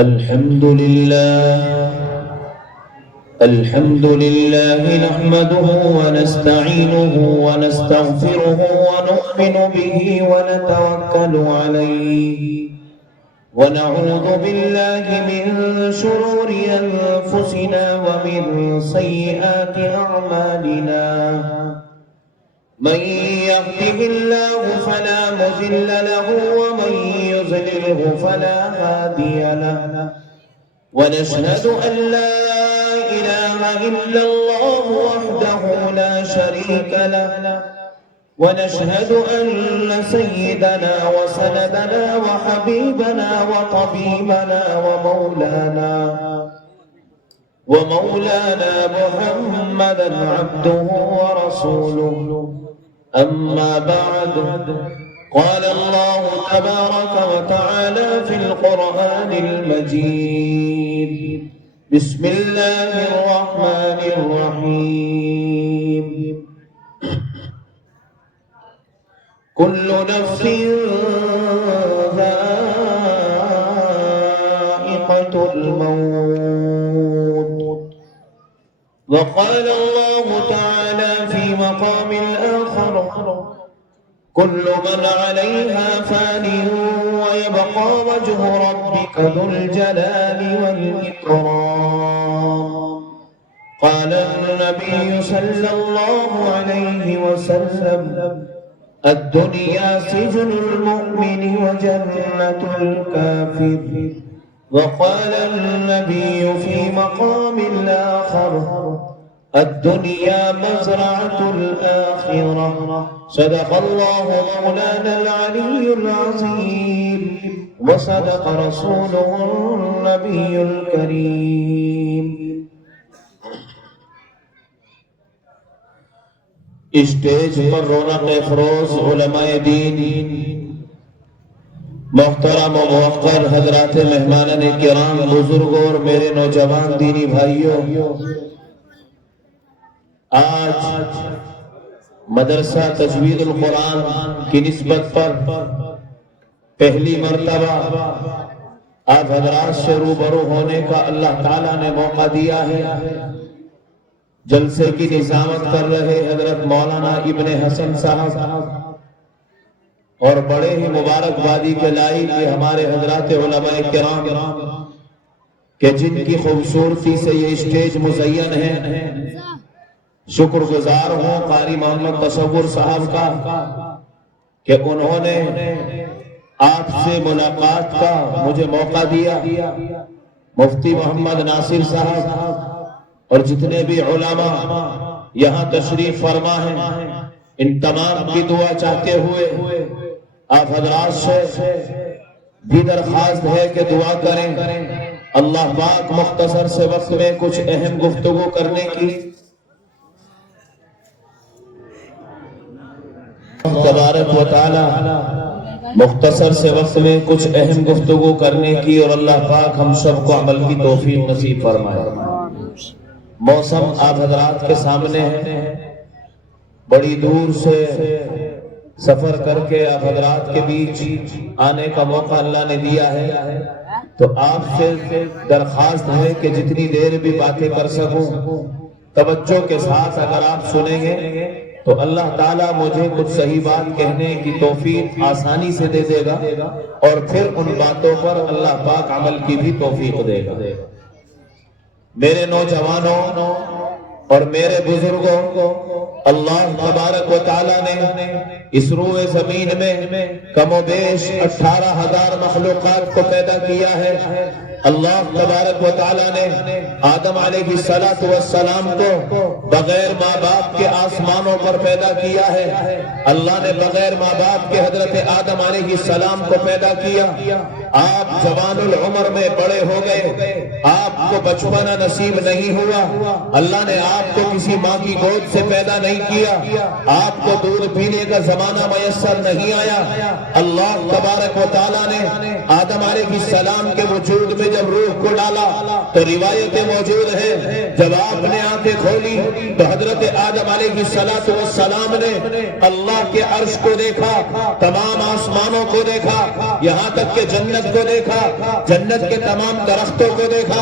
الحمد لله نحمده ونستعينه ونستغفره ونؤمن به ونتوكل عليه ونعوذ بالله من شرور أنفسنا ومن سيئات أعمالنا من يهده الله فلا مضل له ومن يضلله فلا هادي له ونشهد أن لا إله إلا الله وحده لا شريك له ونشهد أن سيدنا وسندنا وحبيبنا وطبيبنا ومولانا محمدا عبده ورسوله أما بعد قال الله تبارك وتعالى في القرآن المجيد بسم الله الرحمن الرحيم كل نفس ذائقة الموت وقال الله تعالى في مقام آخر كل من عليها فان ويبقى وجه ربك ذو الجلال والإكرام قال النبي صلى الله عليه وسلم الدنيا سجن المؤمن وجنة الكافر وقال النبي في مقام آخر الدنيا مزرعة الآخرة صدق الله مولانا العلي العظيم وصدق رسوله النبي الكريم اسٹیج پر رونق افروز علماء دین محترم و موقر حضرات مہمانان کرام بزرگوں اور میرے نوجوان دینی بھائیوں، آج مدرسہ تجوید القرآن کی نسبت پر پہلی مرتبہ آپ حضرات سے روبرو ہونے کا اللہ تعالیٰ نے موقع دیا ہے۔ جلسے کی نظامت کر رہے حضرت مولانا ابن حسن صاحب اور بڑے ہی مبارکبادی کے لائق یہ ہمارے حضرات علماء کرام کہ جن کی خوبصورتی سے یہ اسٹیج مزین ہے۔ شکر گزار ہوں قاری محمد تصور صاحب کا کہ انہوں نے آپ سے ملاقات کا مجھے موقع دیا۔ مفتی محمد ناصر صاحب اور جتنے بھی علماء یہاں تشریف فرما ہیں، ان تمام کی دعا چاہتے ہوئے آپ حضرات سے بھی درخواست ہے کہ دعا کریں۔ اللہ پاک مختصر سے وقت میں کچھ اہم گفتگو کرنے کی تبارک و تعالی مختصر سے وقت میں کچھ اہم گفتگو کرنے کی اور اللہ پاک ہم سب کو عمل کی توفیق نصیب فرمائے۔ موسم آپ حضرات کے سامنے ہے، بڑی دور سے سفر کر کے آپ حضرات کے بیچ آنے کا موقع اللہ نے دیا ہے، تو آپ سے درخواست ہے کہ جتنی دیر بھی باتیں کر سکوں توجہ کے ساتھ اگر آپ سنیں گے تو اللہ تعالیٰ مجھے کچھ صحیح بات کہنے کی توفیق آسانی سے دے دے گا اور پھر ان باتوں پر اللہ پاک عمل کی بھی توفیق دے گا۔ میرے نوجوانوں اور میرے بزرگوں، اللہ تبارک و تعالیٰ نے اس روئے زمین میں کم و بیش 18,000 مخلوقات کو پیدا کیا ہے۔ اللہ تبارک و تعالیٰ نے آدم علیہ السلام کو بغیر ماں باپ کے آسمانوں پر پیدا کیا ہے۔ اللہ نے بغیر ماں باپ کے حضرت آدم علیہ السلام کو پیدا کیا۔ آپ جوان العمر میں بڑے ہو گئے، آپ کو بچپنا نصیب نہیں ہوا، اللہ نے آپ کو کسی ماں کی گود سے پیدا نہیں کیا، آپ کو دودھ پینے کا زمانہ میسر نہیں آیا۔ اللہ تبارک و تعالیٰ نے آدم علیہ السلام کے وجود میں جب روح کو ڈالا تو روایتیں موجود ہیں جب آپ نے آنکھیں کھولی تو حضرت آدم علیہ السلام نے اللہ کے عرش کو دیکھا، تمام آسمانوں کو دیکھا، یہاں تک کہ جنت کو دیکھا، جنت کے تمام درختوں کو دیکھا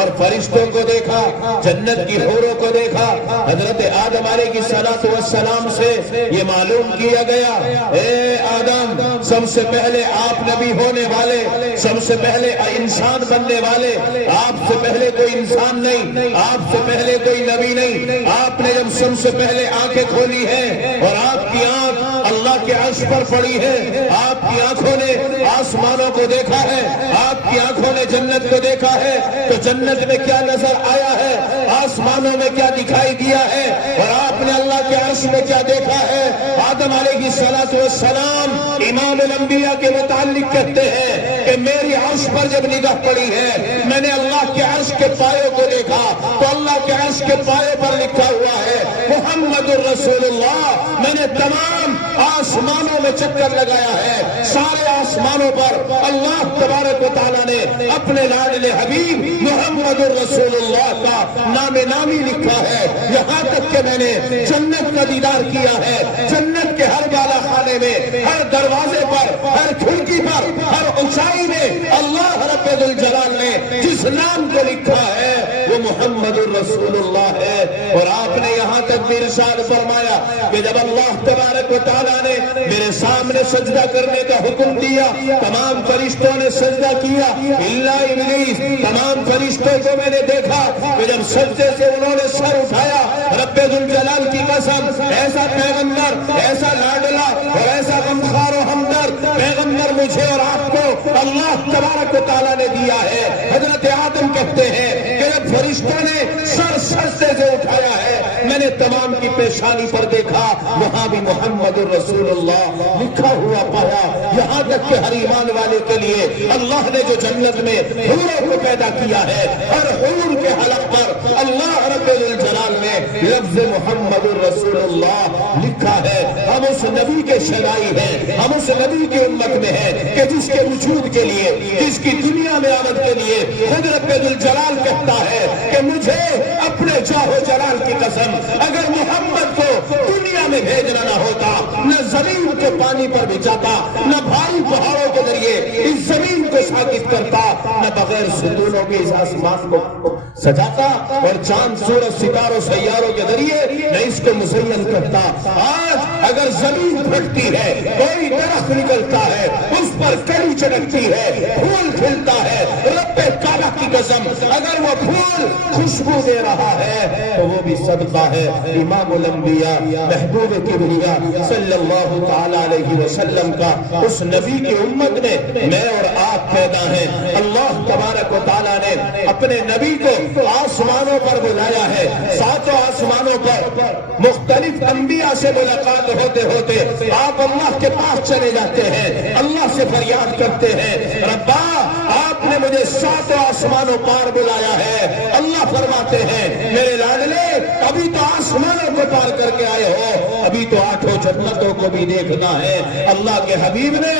اور فرشتوں کو دیکھا، جنت کی حوروں کو دیکھا۔ حضرت آدم علیہ السلام سے یہ معلوم کیا گیا، اے آدم، سب سے پہلے آپ نبی ہونے والے، سب سے پہلے انسان بننے والے، آپ سے پہلے کوئی انسان نہیں، آپ سے پہلے کوئی نبی نہیں۔ آپ نے جب سب سے پہلے آنکھیں کھولی ہیں اور آپ کی آنکھ اللہ کے عرش پر پڑی ہے، آپ کی آنکھوں نے آسمانوں کو دیکھا ہے، آپ کی آنکھوں نے جنت کو دیکھا ہے، تو جنت میں کیا نظر آیا ہے، آسمانوں میں کیا دکھائی دیا ہے، اور آپ نے اللہ کے عرش میں کیا دیکھا ہے۔ آدم علیہ السلام امام الانبیاء کے متعلق کہتے ہیں کہ میری عرش پر جب نگاہ پڑی ہے، میں نے اللہ کے عرش کے پایوں کو دیکھا، تو اللہ کے عرش کے پایوں پر لکھا ہوا ہے محمد الرسول اللہ۔ میں نے تمام آسمانوں میں چکر لگایا ہے، سارے آسمانوں پر اللہ تبارک و تعالیٰ نے اپنے لاڈلے حبیب محمد الرسول اللہ کا نام نامی لکھا ہے، یہاں تک کہ میں نے جنت کا دیدار کیا ہے۔ جنت کے ہر بالا خانے میں، ہر دروازے پر، ہر کھڑکی پر، ہر اونچائی میں اللہ رب الجلال نے جس نام کو لکھا ہے وہ محمد الرسول اللہ ہے۔ اور آپ نے یہاں تک بھی ارشاد فرمایا کہ جب اللہ تبارک و تعالیٰ نے میرے سامنے سجدہ کرنے کا حکم دیا، تمام فرشتوں نے سجدہ کیا الا ابلیس، تمام فرشتوں کو میں نے دیکھا کہ جب سجدے سے انہوں نے سر اٹھایا، رب ذوالجلال کی قسم، ایسا پیغمبر، ایسا لاڈلا اور ایسا غمخوار و ہمدرد پیغمبر مجھے اور آپ کو اللہ تبارک و تعالیٰ نے دیا ہے۔ حضرت آدم کہتے ہیں کہ جب فرشتوں نے سر سجدے سے اٹھایا ہے، میں نے تمام کی پیشانی پر دیکھا، وہاں بھی محمد الرسول اللہ لکھا ہوا پایا۔ یہاں تک کہ ہر ایمان والے کے لیے اللہ نے جو جنت میں حوروں کو پیدا کیا ہے، ہر حور کے حلق پر اللہ رب الجلال نے لفظ محمد الرسول اللہ لکھا ہے۔ ہم اس نبی کے شرائی ہیں، ہم اس نبی کی امت میں ہیں کہ جس کے وجود کے لیے، جس کی دنیا میں آمد کے لیے خود رب الجلال کہتا ہے کہ مجھے اپنے جاہ و جلال کی قسم، اگر محمد کو دنیا میں بھیجنا نہ ہوتا، نہ زمین کو پانی پر بچاتا، نہ بھاری پہاڑوں کے ذریعے اس زمین کو ساکت کرتا، نہ بغیر ستونوں کے اس آسمان کو سجاتا، اور چاند سورج ستاروں سیاروں کے ذریعے نہ اس کو مزین کرتا۔ آج اگر زمین پھٹتی ہے، کوئی درخت نکلتا ہے، اس پر کڑی چڑکتی ہے، پھول کھلتا ہے، رب کعبہ کی قسم اگر وہ پھول خوشبو دے رہا ہے تو وہ بھی صدقہ ہے۔ امام الانبیاء محبوب کبریا صلی اللہ تعالی علیہ وسلم کا اس نبی کی امت میں میں اور آپ پیدا ہیں۔ اللہ تبارک و تعالیٰ نے اپنے نبی کو آسمانوں پر بلایا ہے، ساتوں آسمانوں پر مختلف انبیاء سے ملاقات ہوتے ہوتے آپ اللہ کے پاس چلے جاتے ہیں، اللہ سے فریاد کرتے ہیں، ربا آپ نے مجھے ساتوں آسمانوں پار بلایا ہے۔ اللہ فرماتے ہیں میرے لاڈلے، ابھی تو آسمانوں کو پار کر کے آئے ہو، ابھی تو آٹھوں جنتوں کو بھی دیکھنا ہے۔ اللہ کے حبیب نے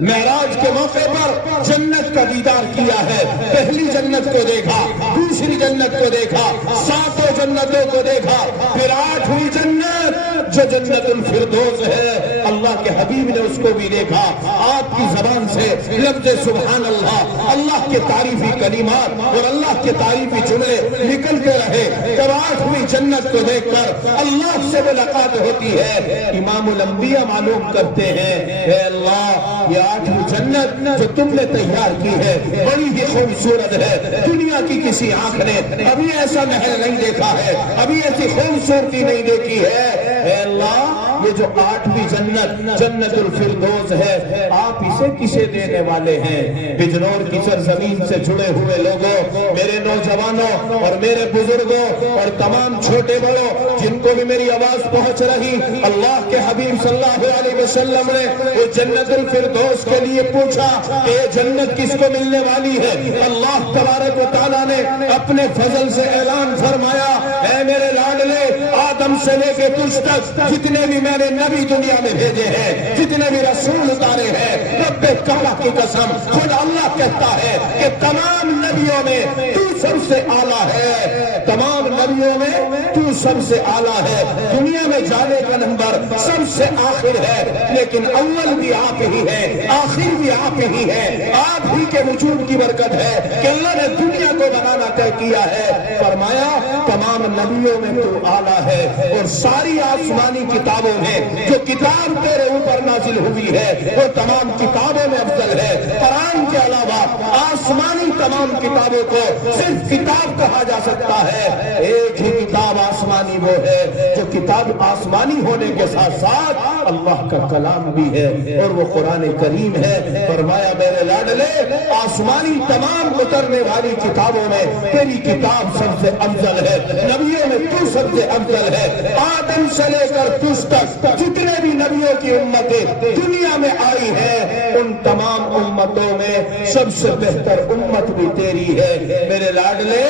معراج کے موقع پر جنت کا دیدار کیا ہے، پہلی جنت کو دیکھا، دوسری جنت کو دیکھا، ساتوں جنتوں کو دیکھا، پھر آٹھویں جنت جو جنت الفردوس ہے، اللہ کے حبیب نے اس کو بھی دیکھا۔ آپ کی زبان سے لفظ سبحان اللہ، اللہ کے تعریفی کلمات اور اللہ کے تعریفی جملے نکلتے رہے۔ جب آٹھویں جنت کو دیکھ کر اللہ سے ملاقات ہوتی ہے، امام الانبیاء معلوم کرتے ہیں اے اللہ، یہ آٹھویں جنت جو تم نے تیار کی ہے بڑی ہی خوبصورت ہے، دنیا کی کسی آنکھ نے ابھی ایسا محل نہیں دیکھا ہے، ابھی ایسی خوبصورتی نہیں دیکھی ہے۔ اے اللہ، یہ جو آٹھویں جنت جنت الفردوس ہے، آپ اسے کسے دینے والے ہیں؟ بجنور کی سرزمین سے جڑے ہوئے لوگوں، میرے نوجوانوں اور میرے بزرگوں اور تمام چھوٹے بڑوں جن کو بھی میری آواز پہنچ رہی، اللہ کے حبیب صلی اللہ علیہ وسلم نے وہ جنت الفردوس کے لیے پوچھا کہ یہ جنت کس کو ملنے والی ہے؟ اللہ تبارک و تعالیٰ نے اپنے فضل سے اعلان فرمایا، اے میرے لاڈلے آدم آدم سے لے کے تجھ تک جتنے بھی میں نے نبی دنیا میں بھیجے ہیں، جتنے بھی رسول اتارے ہیں، رب کعبہ کی قسم خود اللہ کہتا ہے کہ تمام نبیوں میں تو سب سے اعلیٰ ہے، تمام نبیوں میں تو سب سے اعلیٰ ہے، دنیا میں جانے کا نمبر سب سے آخر ہے، لیکن اول بھی آپ ہی ہے، آخر بھی آپ ہی ہے، آپ ہی کے وجود کی برکت ہے کہ اللہ نے دنیا کو بنانا طے کیا ہے۔ فرمایا تمام نبیوں میں تو اعلیٰ ہے، اور ساری آسمانی کتابوں میں جو کتاب تیرے اوپر نازل ہوئی ہے وہ تمام کتابوں میں افضل ہے۔ قرآن کے علاوہ آسمانی تمام کتابوں کو صرف کتاب کہا جا سکتا ہے، ایک ہی کتاب آسمانی وہ ہے جو کتاب آسمانی ہونے کے ساتھ ساتھ اللہ کا کلام بھی ہے، اور وہ قرآن کریم ہے۔ فرمایا میرے لاڈلے آسمانی تمام اترنے والی کتابوں میں تیری کتاب سب سے افضل ہے، نبیوں میں تو سب سے افضل ہے۔ آدم سے لے کر تجھ تک جتنے بھی نبیوں کی امتیں دنیا میں آئی ہیں، ان تمام امتوں میں سب سے بہتر امت بھی تیری ہے۔ میرے لاڈلے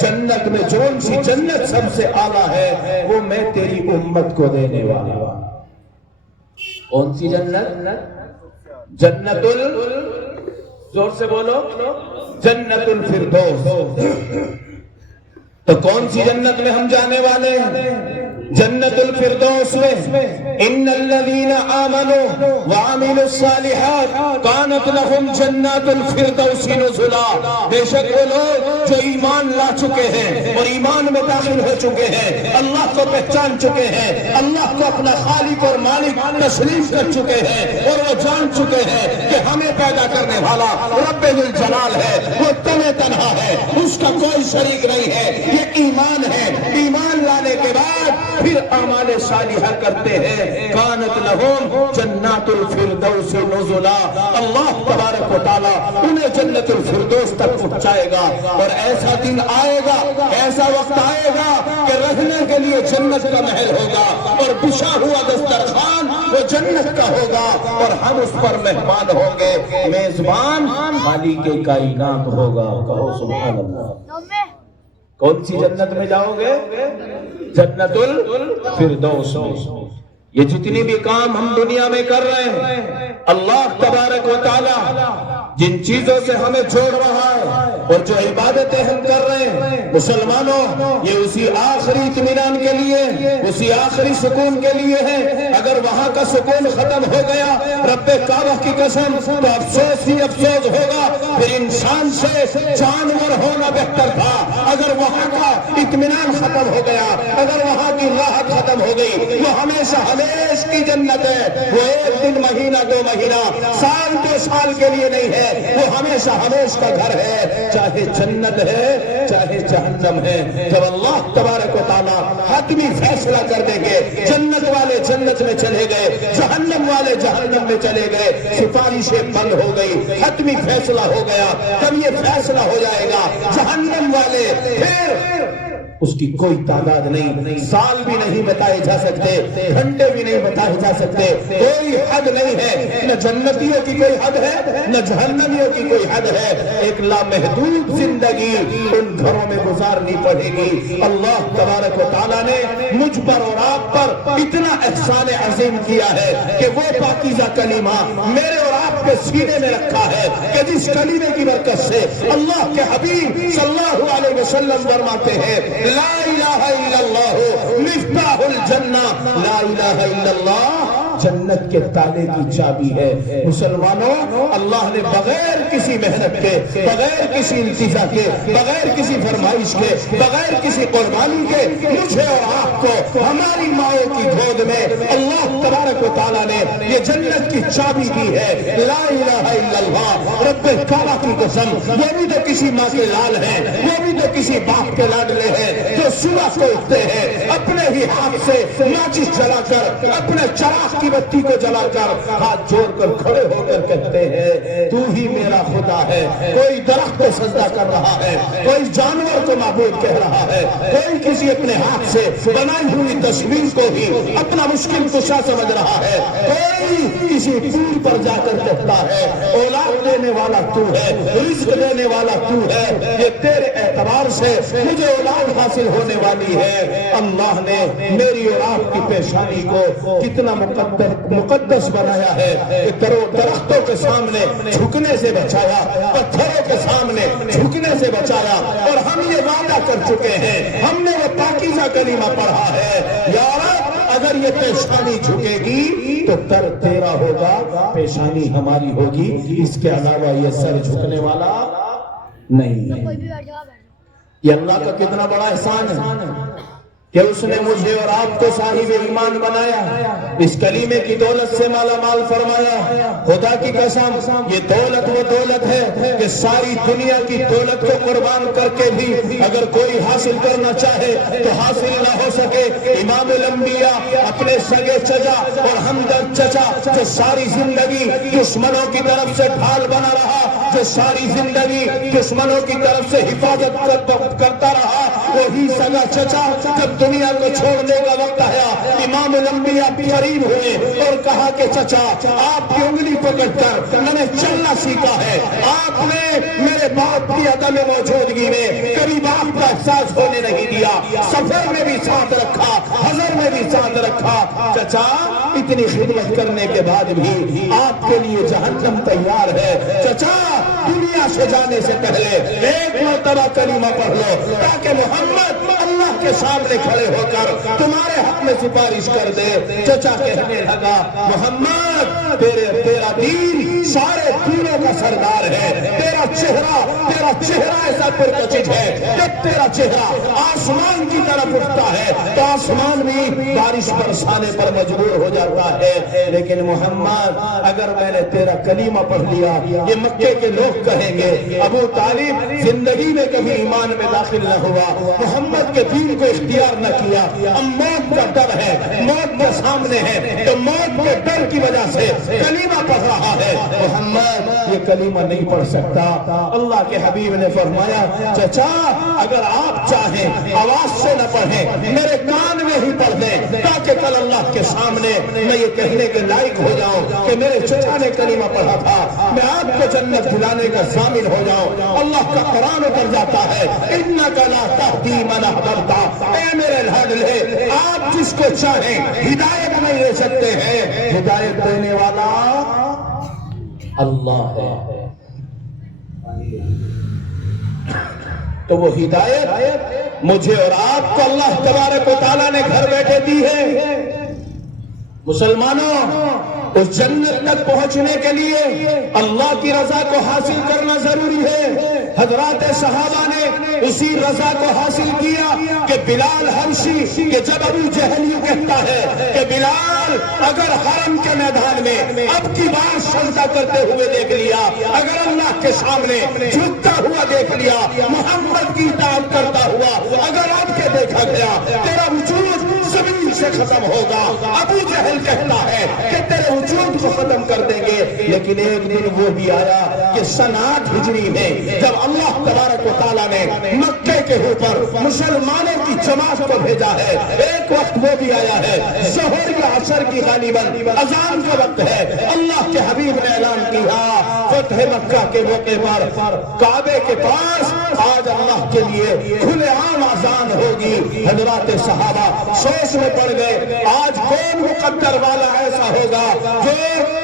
جنت میں جون سی جنت سب سے اعلیٰ ہے وہ میں تیری امت کو دینے والا ہوں۔ کون سی جنت؟ جنت زور سے بولو، جنت الفردوس۔ تو کون سی جنت میں ہم جانے والے ہیں؟ جنت الفردوس میں ان الذین آمنوا وعملوا الصالحات کانت لهم جنات الفردوس نزلا۔ بے شک وہ لوگ جو ایمان لا چکے ہیں اور ایمان میں داخل ہو چکے ہیں، اللہ کو پہچان چکے ہیں، اللہ کو اپنا خالق اور مالک تسلیم کر چکے ہیں، اور وہ جان چکے ہیں کہ ہمیں پیدا کرنے والا رب ذوالجلال ہے، وہ تنہا تنہا ہے، اس کا کوئی شریک نہیں ہے۔ یہ ایمان ہے، ایمان لانے کے بعد پھر اعمال صالحہ کرتے ہیں، کانت لہم جنات الفردوس نزلا۔ اللہ تبارک و تعالیٰ انہیں جنت الفردوس تک پہنچائے گا، اور ایسا دن آئے گا، ایسا وقت آئے گا کہ رہنے کے لیے جنت کا محل ہوگا، اور بچھا ہوا دسترخوان وہ جنت کا ہوگا، اور ہم اس پر مہمان ہوں گے، میزبان خالق کائنات ہوگا۔ کہو سبحان اللہ۔ کون سی جنت میں جاؤ گے؟ جنت الفردوس میں۔ یہ جتنی بھی کام ہم دنیا میں کر رہے ہیں، اللہ تبارک و تعالی جن چیزوں سے ہمیں چھوڑ رہا ہے اور جو عبادتیں ہم کر رہے ہیں مسلمانوں، یہ اسی آخری اطمینان کے لیے، اسی آخری سکون کے لیے ہے۔ اگر وہاں کا سکون ختم ہو گیا رب کعبہ کی قسم تو افسوس ہی افسوس ہوگا، پھر انسان سے جانور ہونا بہتر تھا۔ اگر وہاں کا اطمینان ختم ہو گیا، اگر وہاں کی راحت ختم ہو گئی، وہ ہمیشہ ہمیش کی جنت ہے، وہ ایک دن مہینہ دو مہینہ سال دو سال کے لیے نہیں ہے، وہ ہمیشہ ہمیش کا گھر ہے، چاہے جنت ہے چاہے جہنم ہے۔ جب اللہ تبارک و تعالیٰ حتمی فیصلہ کر دیں گے، جنت والے جنت میں چلے گئے، جہنم والے جہنم میں چلے گئے، سفارشیں بند ہو گئی، حتمی فیصلہ ہو گیا، تب یہ فیصلہ ہو جائے گا جہنم والے پھر اس کی کوئی تعداد نہیں، سال بھی نہیں بتائے جا سکتے، گھنٹے بھی نہیں بتائے جا سکتے، کوئی حد نہیں ہے، نہ جنتیوں کی کوئی حد ہے نہ جہنمیوں کی کوئی حد ہے۔ ایک لامحدود زندگی ان گھروں میں گزارنی پڑے گی۔ اللہ تبارک و تعالیٰ نے مجھ پر اور آپ پر اتنا احسان عظیم کیا ہے کہ وہ پاکیزہ کلمہ میرے اور آپ کے سینے میں رکھا ہے کہ جس کلمے کی برکت سے اللہ کے حبیب صلی اللہ علیہ وسلم فرماتے ہیں لا الہ الا اللہ مفتاح الجنہ، لا الہ الا اللہ جنت کے تالے کی چابی ہے۔ مسلمانوں، اللہ نے بغیر کسی محنت کے، بغیر کسی التجا کے، بغیر کسی فرمائش کے، بغیر کسی قربانی کے مجھے اور آپ کو ہماری ماؤں کی گود میں اللہ تبارک و تعالیٰ نے یہ جنت کی چابی دی ہے۔ لا الہ الا اللہ، رب کعبہ کی قسم، وہ بھی تو کسی ماں کے لال ہیں، وہ بھی تو کسی باپ کے لاڈلے ہیں، جو صبح کو اٹھتے ہیں اپنے ہی ہاتھ سے ماچس جلا کر اپنے چراغ کی بتی بتی کو جلا کر ہاتھ جوڑ کر کھڑے ہو کر کہتے ہیں تو ہی میرا خدا ہے. کوئی درخت کو سجدہ کر رہا ہے, کوئی جانور کو معبود کہہ رہا ہے, کوئی کسی اپنے ہاتھ سے بنائی ہوئی تصویر کو ہی اپنا مشکل کشا سمجھ رہا ہے, کوئی کسی پول پر جا کر کہتا ہے اولاد دینے والا تو ہے, رزق دینے والا تو ہے, یہ تیرے اعتبار سے مجھے اولاد حاصل ہونے والی ہے. اللہ نے میری اور آپ کی پیشانی کو کتنا مقدس بنایا ہے کہ درختوں کے سامنے جھکنے سے بچایا, پتھروں کے سامنے جھکنے سے بچایا, اور ہم یہ وعدہ کر چکے ہیں, ہم نے وہ پاکیزہ کلمہ پڑھا ہے, یا رب اگر یہ پیشانی جھکے گی تو در تیرا ہوگا, پیشانی ہماری ہوگی, اس کے علاوہ یہ سر جھکنے والا نہیں. یہ اللہ کا کتنا بڑا احسان ہے کہ اس نے مجھے اور آپ کو صاحب ایمان بنایا, اس کلیمے کی دولت سے مالا مال فرمایا. خدا کی قسم یہ دولت وہ دولت ہے کہ ساری دنیا کی دولت کو قربان کر کے بھی اگر کوئی حاصل کرنا چاہے تو حاصل نہ ہو سکے. امام الانبیاء اپنے سگے چچا اور ہمدرد چچا جو ساری زندگی دشمنوں کی طرف سے ڈھال بنا رہا, جو ساری زندگی دشمنوں کی طرف سے حفاظت کرتا رہا, وہی سگا چچا جب دنیا کو چھوڑنے کا وقت آیا امام الانبیاء قریب ہوئے اور کہا کہ چچا آپ کی انگلی پکڑ کر میں نے چلنا سیکھا ہے, آپ نے میرے باپ کی عدم موجودگی میں کبھی باپ کا احساس ہونے نہیں دیا, سفر میں بھی ساتھ رکھا, حضر میں بھی ساتھ رکھا. چچا اتنی خدمت کرنے کے بعد بھی آپ کے لیے جہنم تیار ہے. چچا دنیا سے جانے سے پہلے ایک مرتبہ کلمہ پڑھ لو تاکہ محمد اللہ کے سامنے کھڑے ہو کر تمہارے حق میں سفارش کر دے. چچا کہنے لگا محمد تیرا دین سارے دینوں کا سردار ہے, تیرا چہرہ ایسا پرکشش ہے کہ تیرا چہرہ آسمان کی طرف اٹھتا ہے تو آسمان بھی بارش برسانے پر مجبور ہو جاتا ہے. لیکن محمد اگر میں نے تیرا کلمہ پڑھ لیا, یہ مکے کے لوگ کہیں گے ابو طالب زندگی میں کبھی ایمان میں داخل نہ ہوا, محمد کے دین کو اختیار نہ کیا, اب موت کا ڈر ہے, موت کے سامنے ہے تو موت کے ڈر کی وجہ سے کلمہ پڑھ رہا ہے. محمد یہ کلمہ نہیں پڑھ سکتا. اللہ کے حبیب نے فرمایا چچا اگر آپ چاہیں آواز سے نہ پڑھیں, میرے کان میں ہی پڑھ دیں تاکہ کل اللہ کے سامنے میں یہ کہنے کے لائق ہو جاؤں کہ میرے چچا نے کلمہ پڑھا تھا, میں آپ کو جنت دلانے کا ضامن ہو جاؤں. اللہ کا قرآن اتر جاتا ہے انک لا تہدی من احببت, اے میرے لاڈلے آپ جس کو چاہیں ہدایت نہیں دے سکتے ہیں, ہدایت دینے والا اللہ ہے. تو وہ ہدایت مجھے اور آپ کو اللہ تبارک و تعالیٰ نے گھر بیٹھے دی ہے. مسلمانوں اس جنت تک پہنچنے کے لیے اللہ کی رضا کو حاصل کرنا ضروری ہے. حضرات صحابہ نے اسی رضا کو حاصل کیا کہ بلال حبشی کہ جب ابو جہل یہ کہتا ہے کہ بلال اگر حرم کے میدان میں اب کی بار سجدہ کرتے ہوئے دیکھ لیا, اگر اللہ کے سامنے جھکتا ہوا دیکھ لیا, محمد کی اطاعت کرتا ہوا اگر آپ کے دیکھا گیا, تیرا وجود زمین سے ختم ہوگا. ابو جہل کہتا ہے کہ تیرے وجود کو ختم کر دیں گے. لیکن ایک دن وہ بھی آیا کہ سن 8 ہجری میں جب اللہ تبارک و تعالیٰ نے مکے کے اوپر مسلمانوں کی جماعت کو بھیجا ہے, ایک وقت وہ بھی آیا ہے ظہر یا عصر کی غالباً اذان کا وقت ہے. اللہ کے حبیب نے اعلان کیا فتح مکہ کے موقع پر کعبے کے پاس آج اللہ کے لیے کھلے عام اذان ہوگی. حضرات صحابہ سوچ میں پڑ گئے آج کون مقدر والا ایسا ہوگا جو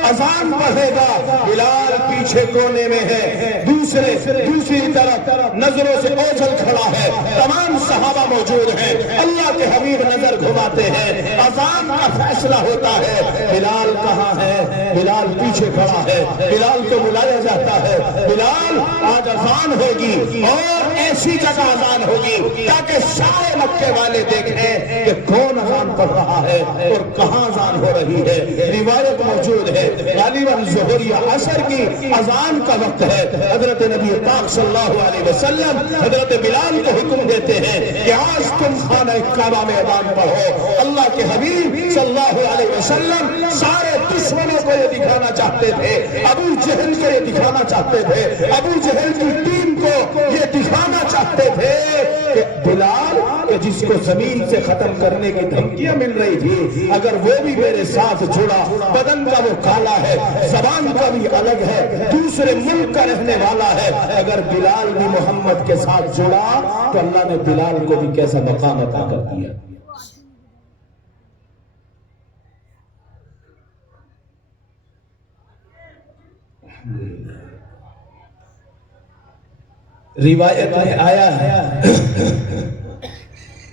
اذان پڑھے گا. بلال پیچھے کونے میں ہے, دوسری طرف نظروں سے اوجھل کھڑا ہے, تمام صحابہ موجود ہیں. اللہ کے حبیب نظر گھماتے ہیں, اذان کا فیصلہ ہوتا ہے. بلال کہاں ہے؟ بلال پیچھے کھڑا ہے. بلال کو بلایا جاتا ہے بلال آج اذان ہوگی اور ایسی جگہ اذان ہوگی تاکہ سارے مکے والے دیکھیں کہ کون اذان پڑھ رہا ہے اور کہاں اذان ہو رہی ہے. روایت موجود ہے غالباً ظہر یا عصر کی اذان کا وقت ہے. حضرت نبی پاک صلی اللہ علیہ وسلم حضرت بلال کو حکم دیتے ہیں کہ آج تم خانہ کعبہ میں اذان پڑھو. اللہ کے حبیب صلی اللہ علیہ وسلم سارے دشمنوں کو یہ دکھانا چاہتے تھے, ابو جہل کو یہ دکھانا چاہتے تھے, ابو جہل کی ٹیم کو یہ دکھانا چاہتے تھے کہ بلال کہ جس کو زمین سے ختم کرنے کی دھمکیاں مل رہی تھی, اگر وہ بھی میرے ساتھ جڑا, بدن کا وہ کالا ہے, زبان کا بھی الگ ہے, دوسرے ملک کا رہنے والا ہے, اگر بلال بھی محمد کے ساتھ جڑا تو اللہ نے بلال کو بھی کیسا مقام عطا کر دیا. روایت میں آیا ہے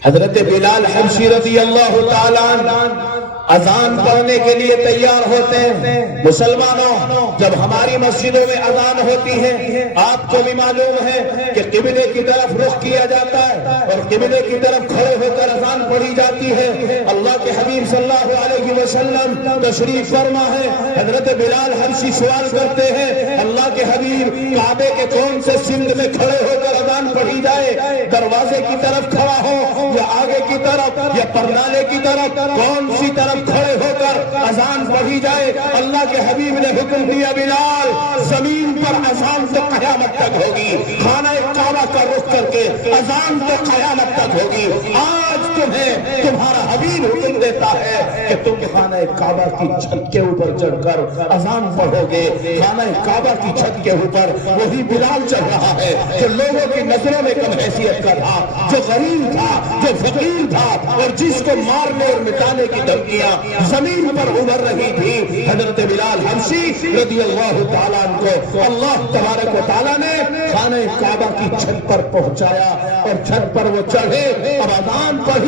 حضرت بلال حبشی رضی اللہ تعالیٰ عنہ اذان پڑھنے کے لیے تیار ہوتے ہیں. مسلمانوں, جب ہماری مسجدوں میں اذان ہوتی ہے آپ کو بھی معلوم ہے کہ قبلے کی طرف رخ کیا جاتا ہے اور قبلے کی طرف کھڑے ہو کر اذان پڑھی جاتی ہے. اللہ کے حبیب صلی اللہ علیہ وسلم تشریف فرما ہے. حضرت بلال حبشی سوال کرتے ہیں اللہ کے حبیب کعبے کے کون سے سمت میں کھڑے ہو کر اذان پڑھی جائے, دروازے کی طرف کھڑا ہو یا آگے کی طرف یا پرنالے کی طرف, کون سی طرف کھڑے ہو کر اذان پڑھی جائے؟ اللہ کے حبیب نے حکم دیا بلال زمین پر اذان تو قیامت تک ہوگی, خانہ کعبہ کا رخ کر کے اذان تو قیامت تک ہوگی. آج تمہیں تمہارا حبیب حکم دیتا ہے کہ تم خانہ کعبہ کی چھت کے اوپر چڑھ کر اذان پڑھو گے. خانہ کعبہ کی چھت کے اوپر وہی بلال چڑھ رہا ہے جو لوگوں کی نظروں میں کم حیثیت کا تھا, جو غریب تھا, جو فقیر تھا, اور جس کو مارنے اور مٹانے کی دھمکیاں زمین پر ابھر رہی تھی. حضرت بلال حبشی رضی اللہ تعالیٰ عنہ کو اللہ تبارک و تعالیٰ نے خانہ کعبہ کی چھت پر پہنچایا اور چھت پر وہ چڑھے اور اذان پڑھی.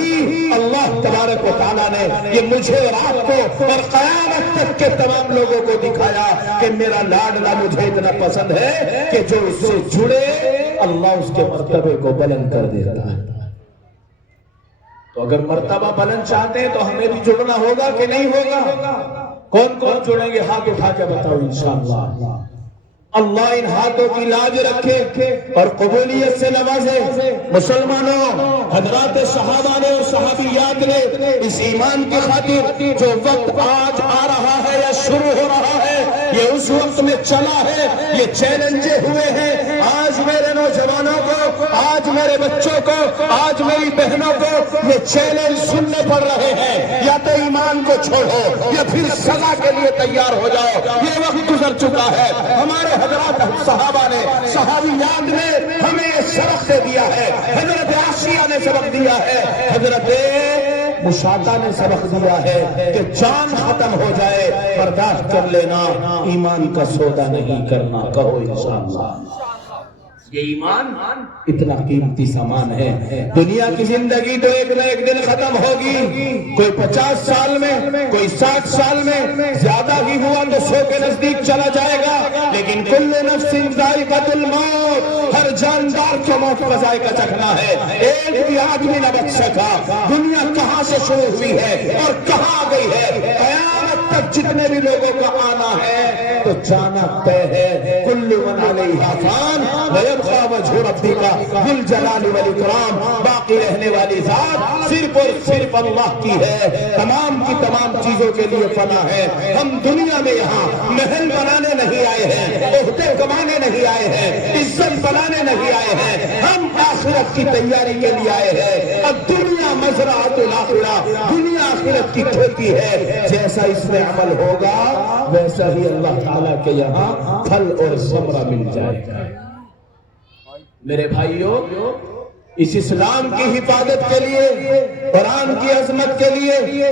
اللہ تبارک و تعالیٰ نے یہ مجھے اور آپ کو اور قیامت تک کے تمام لوگوں کو دکھایا کہ میرا لاڈلا مجھے اتنا پسند ہے کہ جو اس سے جڑے اللہ اس کے مرتبے کو بلند کر دیتا ہے. تو اگر مرتبہ بلند چاہتے ہیں تو ہمیں بھی جڑنا ہوگا کہ نہیں ہوگا؟ کون کون جڑیں گے ہاتھ اٹھا کے بتاؤ انشاءاللہ. اللہ ان ہاتھوں کی لاج رکھے اور قبولیت سے نوازے. مسلمانوں, حضرات صحابہ نے اور صحابیات نے اس ایمان کی خاطر جو وقت آج آ رہا ہے یا شروع ہو رہا ہے یہ اس وقت میں چلا ہے, یہ چیلنجے ہوئے ہیں. آج میرے نوجوانوں کو, آج میرے بچوں کو, آج میری بہنوں کو یہ چیلنج سننے پڑ رہے ہیں, یا تو ایمان کو چھوڑو یا پھر سزا کے لیے تیار ہو جاؤ. یہ وقت گزر چکا ہے. ہمارے حضرات صحابہ نے, صحابیات نے ہمیں سبق دے دیا ہے. حضرت عائشہ نے سبق دیا ہے, حضرت مشاطہ نے سبق دیا ہے کہ جان ختم ہو جائے برداشت کر لینا, ایمان کا سودا نہیں کرنا. کہو انشاءاللہ. یہ ایمان اتنا قیمتی سامان ہے. دنیا کی زندگی تو ایک نہ ایک دن ختم ہوگی. کوئی 50 سال میں, کوئی 60 سال میں, زیادہ ہی ہوا تو 100 کے نزدیک چلا جائے گا. لیکن کل نفس ذائقۃ الموت, ہر جاندار کو موت کا ذائقہ چکھنا ہے. ایک بھی آدمی نہ بچ سکا. دنیا کہاں سے شروع ہوئی ہے اور کہاں آ گئی ہے, قیامت تک جتنے بھی لوگوں کا آنا ہے تو جانا طے ہے. کل من علیہا فان ویبقی وجہ ربک ذو الجلال والاکرام. باقی رہنے والی ذات صرف اور صرف اللہ کی ہے. تمام کی تمام چیزوں کے لیے فنا ہے. ہم دنیا میں یہاں محل بنانے نہیں آئے ہیں, عہدے کمانے نہیں آئے ہیں, عزت بنانے نہیں آئے ہیں. ہم آخرت کی تیاری کے لیے آئے ہیں. اب دنیا مزرعۃ الاخرہ, دنیا آخرت کی کھیتی ہے. جیسا اس میں عمل ہوگا ویسا ہی اللہ تعالیٰ کے یہاں پھل اور ثمرہ مل جائے گا. میرے بھائیوں, اس اسلام کی حفاظت کے لیے, قرآن کی عظمت کے لیے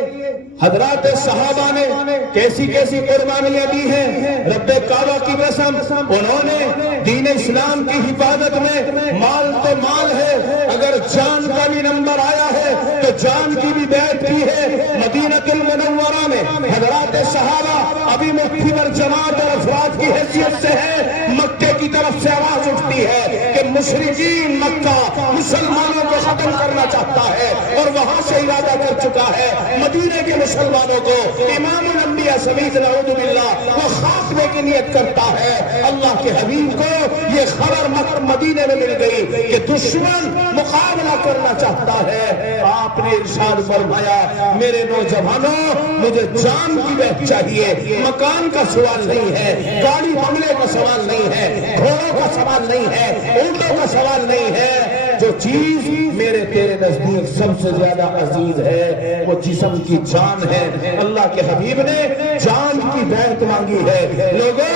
حضرات صحابہ نے کیسی کیسی قربانیاں دی ہیں. رب کعبہ کی قسم, انہوں نے دین اسلام کی حفاظت میں مال تو مال ہے, اگر جان کا بھی نمبر آیا ہے تو جان کی بھی بیعت کی ہے. مدینہ المنورہ میں حضرات صحابہ ابھی مٹھی بھر جماعت اور افراد کی حیثیت سے ہے، مکے کی طرف سے آواز اٹھتی ہے کہ مشرکین مکہ مسلمانوں کو ختم کرنا چاہتا ہے، اور وہاں سے ارادہ کر چکا ہے مدینے کے مسلمانوں کو امام الانبیاء سمیت نعوذ باللہ وہ خاتمے کی نیت کرتا ہے۔ اللہ کے حبیب کو یہ خبر مدینے میں مل گئی کہ دشمن مقابلہ کرنا چاہتا ہے۔ آپ نے ارشاد فرمایا میرے نوجوانوں مجھے جان کی بہت چاہیے، مکان کا سوال نہیں ہے، گاڑی بنگلے کا سوال نہیں ہے، گھوڑوں کا سوال نہیں ہے، اونٹوں کا سوال نہیں ہے، جو چیز میرے تیرے نزدیک سب سے زیادہ عزیز ہے وہ جسم کی جان ہے۔ اللہ کے حبیب نے جان کی بیعت مانگی ہے۔ لوگوں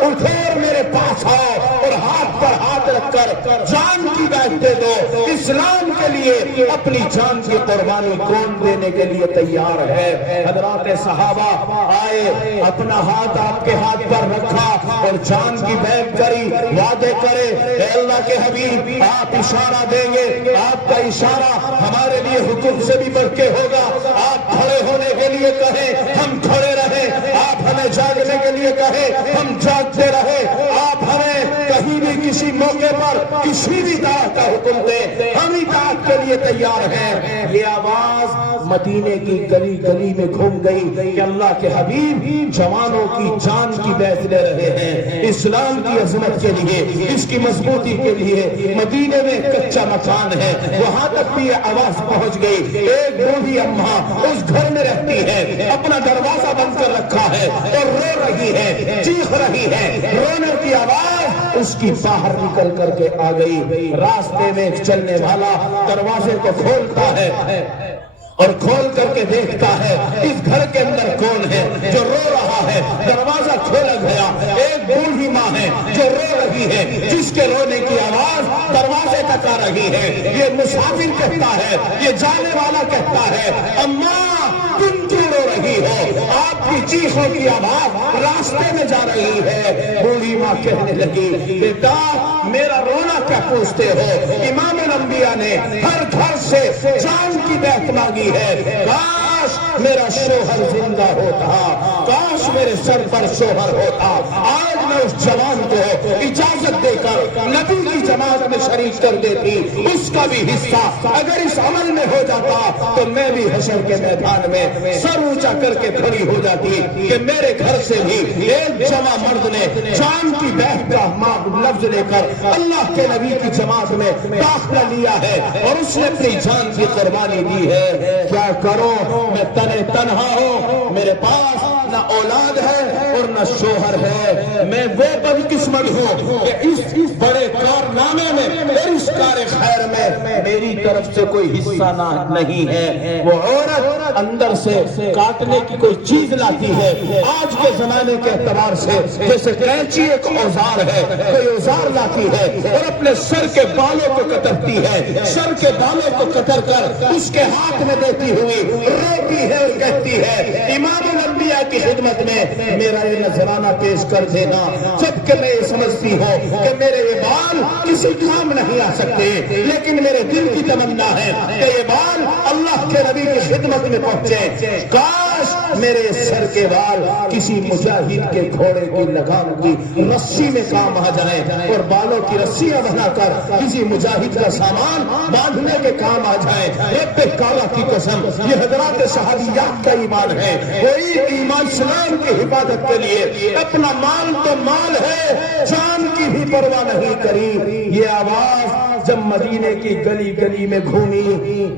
اٹھو اور میرے پاس آؤ اور ہاتھ پر ہاتھ رکھ کر جان کی بیعت دے دو۔ اسلام کے لیے اپنی جان کی قربانی کون دینے کے لیے تیار ہے؟ حضرات صحابہ آئے، اپنا ہاتھ آپ کے ہاتھ پر رکھا اور جان کی بیعت کری، وعدے کرے اے اللہ کے حبیب آپ اشارہ دیں گے، آپ کا اشارہ ہمارے لیے حکم سے بھی بڑھ کے ہوگا، آپ کھڑے ہونے کے لیے کہیں ہم کھڑے رہیں، آپ ہمیں جاگنے کے لیے کہیں ہم جاگتے رہے، آپ ہمیں کہیں بھی کسی موقع پر کسی بھی طرح کا حکم دیں ہم اطاعت کے لیے تیار ہیں۔ یہ آواز مدینے کی گلی گلی میں گھوم گئی کہ اللہ کے حبیب جوانوں کی جان کی بیعت لے رہے ہیں اسلام کی عظمت کے لیے، اس کی مضبوطی کے لیے۔ مدینے میں کچا مکان ہے، وہاں تک بھی یہ آواز پہنچ گئی۔ ایک بوڑھی اماں اس گھر میں رہتی ہے، اپنا دروازہ بند کر رکھا ہے اور رو رہی ہے، چیخ رہی ہے، رونے کی آواز اس کی باہر نکل کر کے آ گئی۔ راستے میں ایک چلنے والا دروازے کو کھولتا ہے اور کھول کر کے دیکھتا ہے اس گھر کے اندر کون ہے جو رو رہا ہے۔ دروازہ کھولا گیا، ایک بوڑھی ماں ہے جو رو رہی ہے، جس کے رونے کی آواز دروازے تک آ رہی ہے۔ یہ مسافر کہتا ہے، یہ جانے والا کہتا ہے اماں تم کیوں رو رہی ہو؟ آپ کی چیخوں کی آواز راستے میں جا رہی ہے۔ بوڑھی ماں کہنے لگی بیٹا میرا رونا کیا پوچھتے ہو؟ امام الانبیاء نے ہر گھر سے جان کی بیعت مانگی ہے۔ کاش میرا شوہر زندہ ہوتا، کاش میرے سر پر شوہر ہوتا، آج میں اس جوان کو اجازت دے کر نبی کی جماعت میں شریک کر دیتی، اس کا بھی حصہ اگر اس عمل میں ہو جاتا تو میں بھی حشر کے میدان میں سر اونچا کر کے کھڑی ہو جاتی کہ میرے گھر سے بھی ایک جوان مرد نے جان کی بیعت کا لفظ لے کر اللہ کے نبی کی جماعت میں داخلہ لیا ہے اور اس نے اپنی جان کی قربانی دی ہے۔ کیا کرو میں تنہا ہوں، میرے پاس نہ اولاد ہے اور نہ شوہر ہے، میں وہ بدقسمت ہوں کہ اس بڑے کارنامے میں اور اس کار خیر میں میری طرف سے کوئی حصہ نہیں ہے۔ وہ عورت اندر سے کاٹنے کی کوئی چیز لاتی ہے، آج کے زمانے کے اعتبار سے جیسے کینچی ایک اوزار ہے، کوئی اوزار لاتی ہے اور اپنے سر کے بالوں کو کترتی ہے، سر کے بالوں کو کتر کر اس کے ہاتھ میں دیتی ہوئی روتی ہے اور کہتی ہے امام الانبیاء کی خدمت میں میرا یہ نذرانہ پیش کر دینا، جبکہ میں یہ سمجھتی ہوں کہ میرے یہ بال کسی کام نہیں آ سکتے، لیکن میرے دل کی تمنا ہے کہ یہ بال اللہ کے نبی کی خدمت میں پہنچے۔ کاش میرے سر کے بال کسی مجاہد کے گھوڑے کی لگام کی رسی میں کام آ جائیں اور بالوں کی رسیاں بنا کر کسی مجاہد کا سامان باندھنے کے کام آ جائیں۔ رب کعبہ کی قسم یہ حضرات صحابیات کا ایمان ہے، وہی ایمان اسلام کی حفاظت کے لیے اپنا مال تو مال ہے، جان کی بھی پرواہ نہیں کری۔ یہ آواز جب مدینے کی گلی گلی میں گھومی،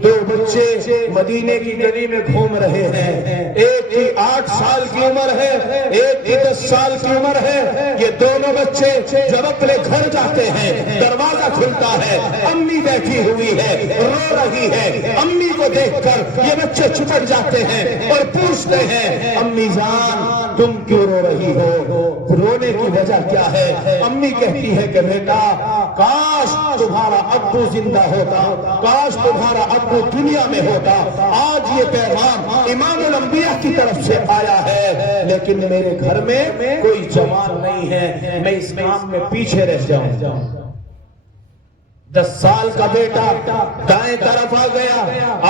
دو بچے مدینے کی گلی میں گھوم رہے ہیں، ایک کی 8 سال کی عمر ہے، ایک کی 10 سال کی عمر ہے۔ یہ دونوں بچے جب اپنے گھر جاتے ہیں دروازہ کھلتا ہے، امی بیٹھی ہوئی ہے رو رہی ہے، امی کو دیکھ کر یہ بچے چھپٹ جاتے ہیں اور پوچھتے ہیں امی جان تم کیوں رو رہی ہو؟ رونے کی وجہ کیا ہے؟ امی کہتی ہے کہ بیٹا کاش تمہارا ابو زندہ ہوتا، کاش تمہارا ابو دنیا میں ہوتا، آج یہ پیغام امام الانبیاء کی طرف سے آیا ہے، لیکن میرے گھر میں کوئی جوان نہیں ہے، میں اس کام میں پیچھے رہ جاؤں۔ 10 سال کا بیٹا دائیں طرف آ گیا،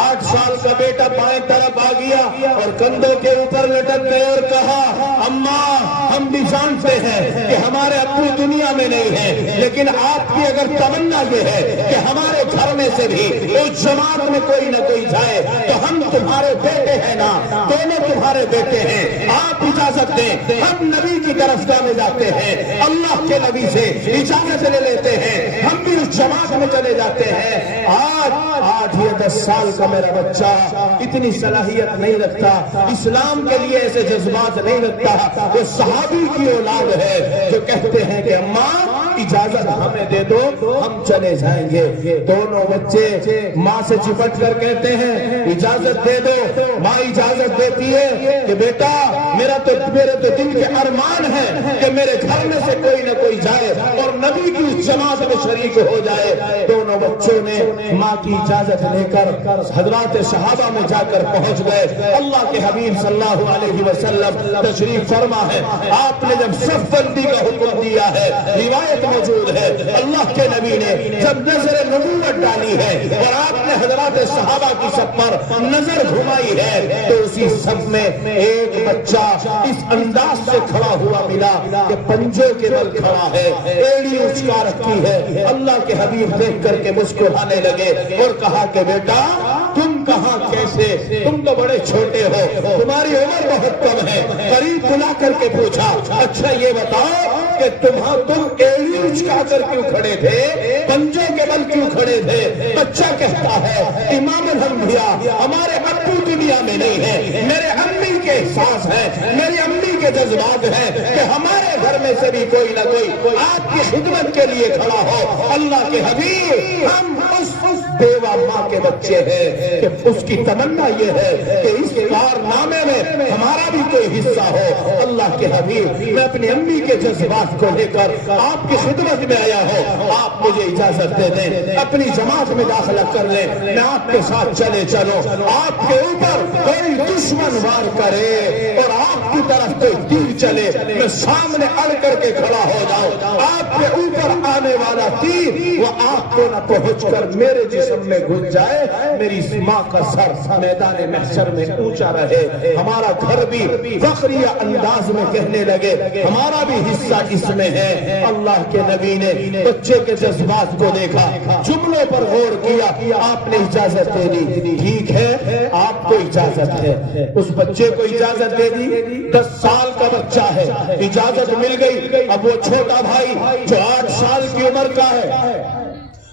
8 سال کا بیٹا بائیں طرف آ گیا اور کندھوں کے اوپر لٹک گئے اور کہا اماں ہم بھی جانتے ہیں کہ ہمارے ابو دنیا میں نہیں ہیں، لیکن آپ کی اگر تمنا یہ ہے کہ ہمارے گھر میں سے بھی اس جماعت میں کوئی نہ کوئی جائے تو ہم تمہارے بیٹے ہیں نا، دونوں تمہارے بیٹے ہیں، آپ اجازت دیں ہم نبی کی طرف جانے جاتے ہیں، اللہ کے نبی سے اجازت لے لیتے ہیں، ہم بھی اس جماعت میں چلے جاتے ہیں۔ آج 8 یا 10 سال کا میرا بچہ اتنی صلاحیت نہیں رکھتا، اسلام کے لیے ایسے جذبات نہیں رکھتا، وہ صحابی کی اولاد ہے جو کہتے ہیں کہ اماں اجازت ہمیں دے دو ہم چلے جائیں گے۔ دونوں بچے ماں سے چپٹ کر کہتے ہیں اجازت دے دو، ماں اجازت دیتی ہے کہ بیٹا میرے تو دل کے ارمان ہے کہ میرے گھر میں سے کوئی نہ کوئی جائے اور نبی کی اس جماعت میں شریک ہو جائے۔ دونوں بچوں نے ماں کی اجازت لے کر حضرات صحابہ میں جا کر پہنچ گئے۔ اللہ کے حبیب صلی اللہ علیہ وسلم تشریف فرما ہے، آپ نے جب صف بندی کا حکم دیا ہے، روایت موجود ہے اللہ کے نبی نے جب نظر نبوت ڈالی ہے اور آپ نے حضرات صحابہ کی صف پر نظر گھمائی ہے تو اسی صف میں ایک بچہ اس انداز سے کھڑا ہوا ملا کہ پنجوں کے بل کھڑا ہے، ایڑی اچکا رکھی ہے۔ اللہ کے حبیب دیکھ کر کے مسکرانے لگے اور کہا کہ بیٹا تم کہاں کیسے، تم تو بڑے چھوٹے ہو، تمہاری عمر بہت کم ہے۔ قریب بلا کر کے پوچھا اچھا یہ بتاؤ کہ تم ایڑی اچکا کر کیوں کھڑے تھے، پنجوں کے بل کیوں کھڑے تھے؟ بچہ کہتا ہے امام الانبیاء ہمارے ابو دنیا میں نہیں ہے، میرے امی کے احساس ہے، میری امی کے جذبات ہیں کہ ہمارے گھر میں سے بھی کوئی نہ کوئی آپ کی خدمت کے لیے کھڑا ہو۔ اللہ کے حبیب ہم اس بیوہ ماں کے بچے ہیں کہ اس کی تمنا یہ ہے کہ اس کارنامے میں ہمارا بھی کوئی حصہ ہو۔ اللہ کے حبیب میں اپنی امی کے جذبات کو لے کر آپ کی خدمت میں آیا ہوں، آپ مجھے اجازت دے دیں اپنی جماعت میں داخلہ کر لیں، میں آپ کے ساتھ چلو، آپ کے اوپر کوئی دشمن وار کرے اور آپ کی طرف کوئی تیر چلے میں سامنے اڑ کر کے کھڑا ہو جاؤں، آپ کے اوپر آنے والا تیر وہ آپ کو نہ پہنچ کر میرے جسم میں گھس جائے، میری اس ماں کا سر میدان محشر میں اونچا رہے۔ ہمارا گھر بھی فخریہ انداز میں کہنے لگے ہمارا بھی حصہ اس میں ہے۔ اللہ کے نبی نے بچے کے جذبات کو دیکھا، جملوں پر غور کیا، آپ نے اجازت دے دی، ٹھیک ہے آپ کو اجازت ہے۔ اس بچے کو اجازت دے دی، 10 سال کا بچہ ہے، اجازت مل گئی۔ اب وہ چھوٹا بھائی جو 8 سال کی عمر کا ہے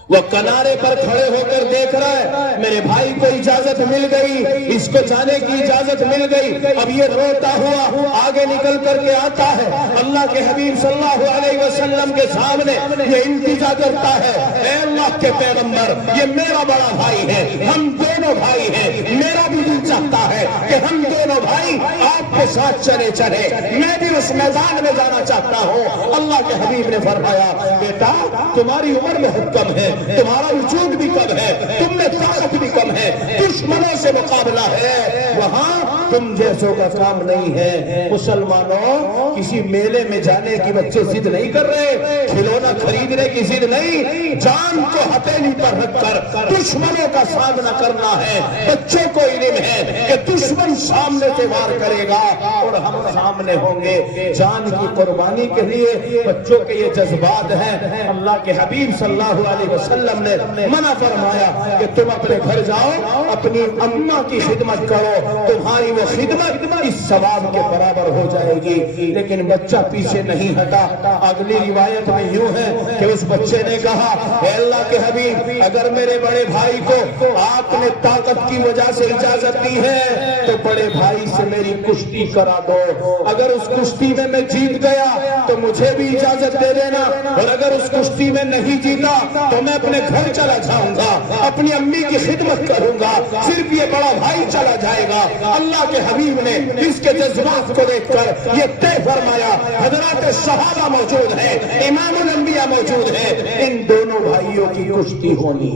وہ کنارے پر کھڑے ہو کر دیکھ رہا ہے میرے بھائی کو اجازت مل گئی، اس کو جانے کی اجازت مل گئی۔ اب یہ روتا ہوا آگے نکل کر کے آتا ہے، اللہ کے حبیب صلی اللہ علیہ وسلم کے سامنے یہ التجا کرتا ہے اے اللہ کے پیغمبر یہ میرا بڑا بھائی ہے، ہم دونوں بھائی ہیں، میرا بھی دل چاہتا ہے کہ ہم دونوں بھائی آپ کے ساتھ چلے، میں بھی اس میدان میں جانا چاہتا ہوں۔ اللہ کے حبیب نے فرمایا بیٹا تمہاری عمر بہت کم ہے، تمہارا وجود بھی کم ہے، تم میں طاقت بھی کم ہے، دشمنوں سے مقابلہ ہے، وہاں تم جیسوں کا کام نہیں ہے۔ مسلمانوں کسی میلے میں جانے کی بچے ضد نہیں کر رہے، کھلونا خریدنے کی ضد نہیں، جان کو ہتھیلی پر رکھ کر دشمنوں کا سامنا کرنا ہے۔ بچوں کو علم ہے کہ دشمن سامنے سے وار کرے گا اور ہم سامنے ہوں گے، جان کی قربانی کے لیے بچوں کے یہ جذبات ہیں۔ اللہ کے حبیب صلی اللہ علیہ وسلم نے منع فرمایا کہ تم اپنے گھر جاؤ اپنی اماں کی خدمت کرو، تمہاری وہ خدمت اس ثواب کے برابر ہو جائے گی۔ لیکن بچہ پیچھے نہیں ہٹا۔ اگلی روایت میں یوں ہے کہ اس بچے نے کہا اے اللہ کے حبیب اگر میرے بڑے بھائی کو آپ نے طاقت کی وجہ سے اجازت دی ہے تو بڑے بھائی سے میری کشتی کرا دو، اگر اس کشتی میں میں جیت گیا تو مجھے بھی اجازت دے دینا، اور اگر اس کشتی میں نہیں جیتا تو میں اپنے گھر چلا جاؤں گا، اپنی امی کی خدمت کروں گا، صرف یہ بڑا بھائی چلا جائے گا۔ اللہ کے حبیب نے اس کے جذبات کو دیکھ کر یہ طے فرمایا، حضرات صحابہ موجود ہیں، امام الانبیاء موجود ہیں، ان دونوں بھائیوں کی کشتی ہونی۔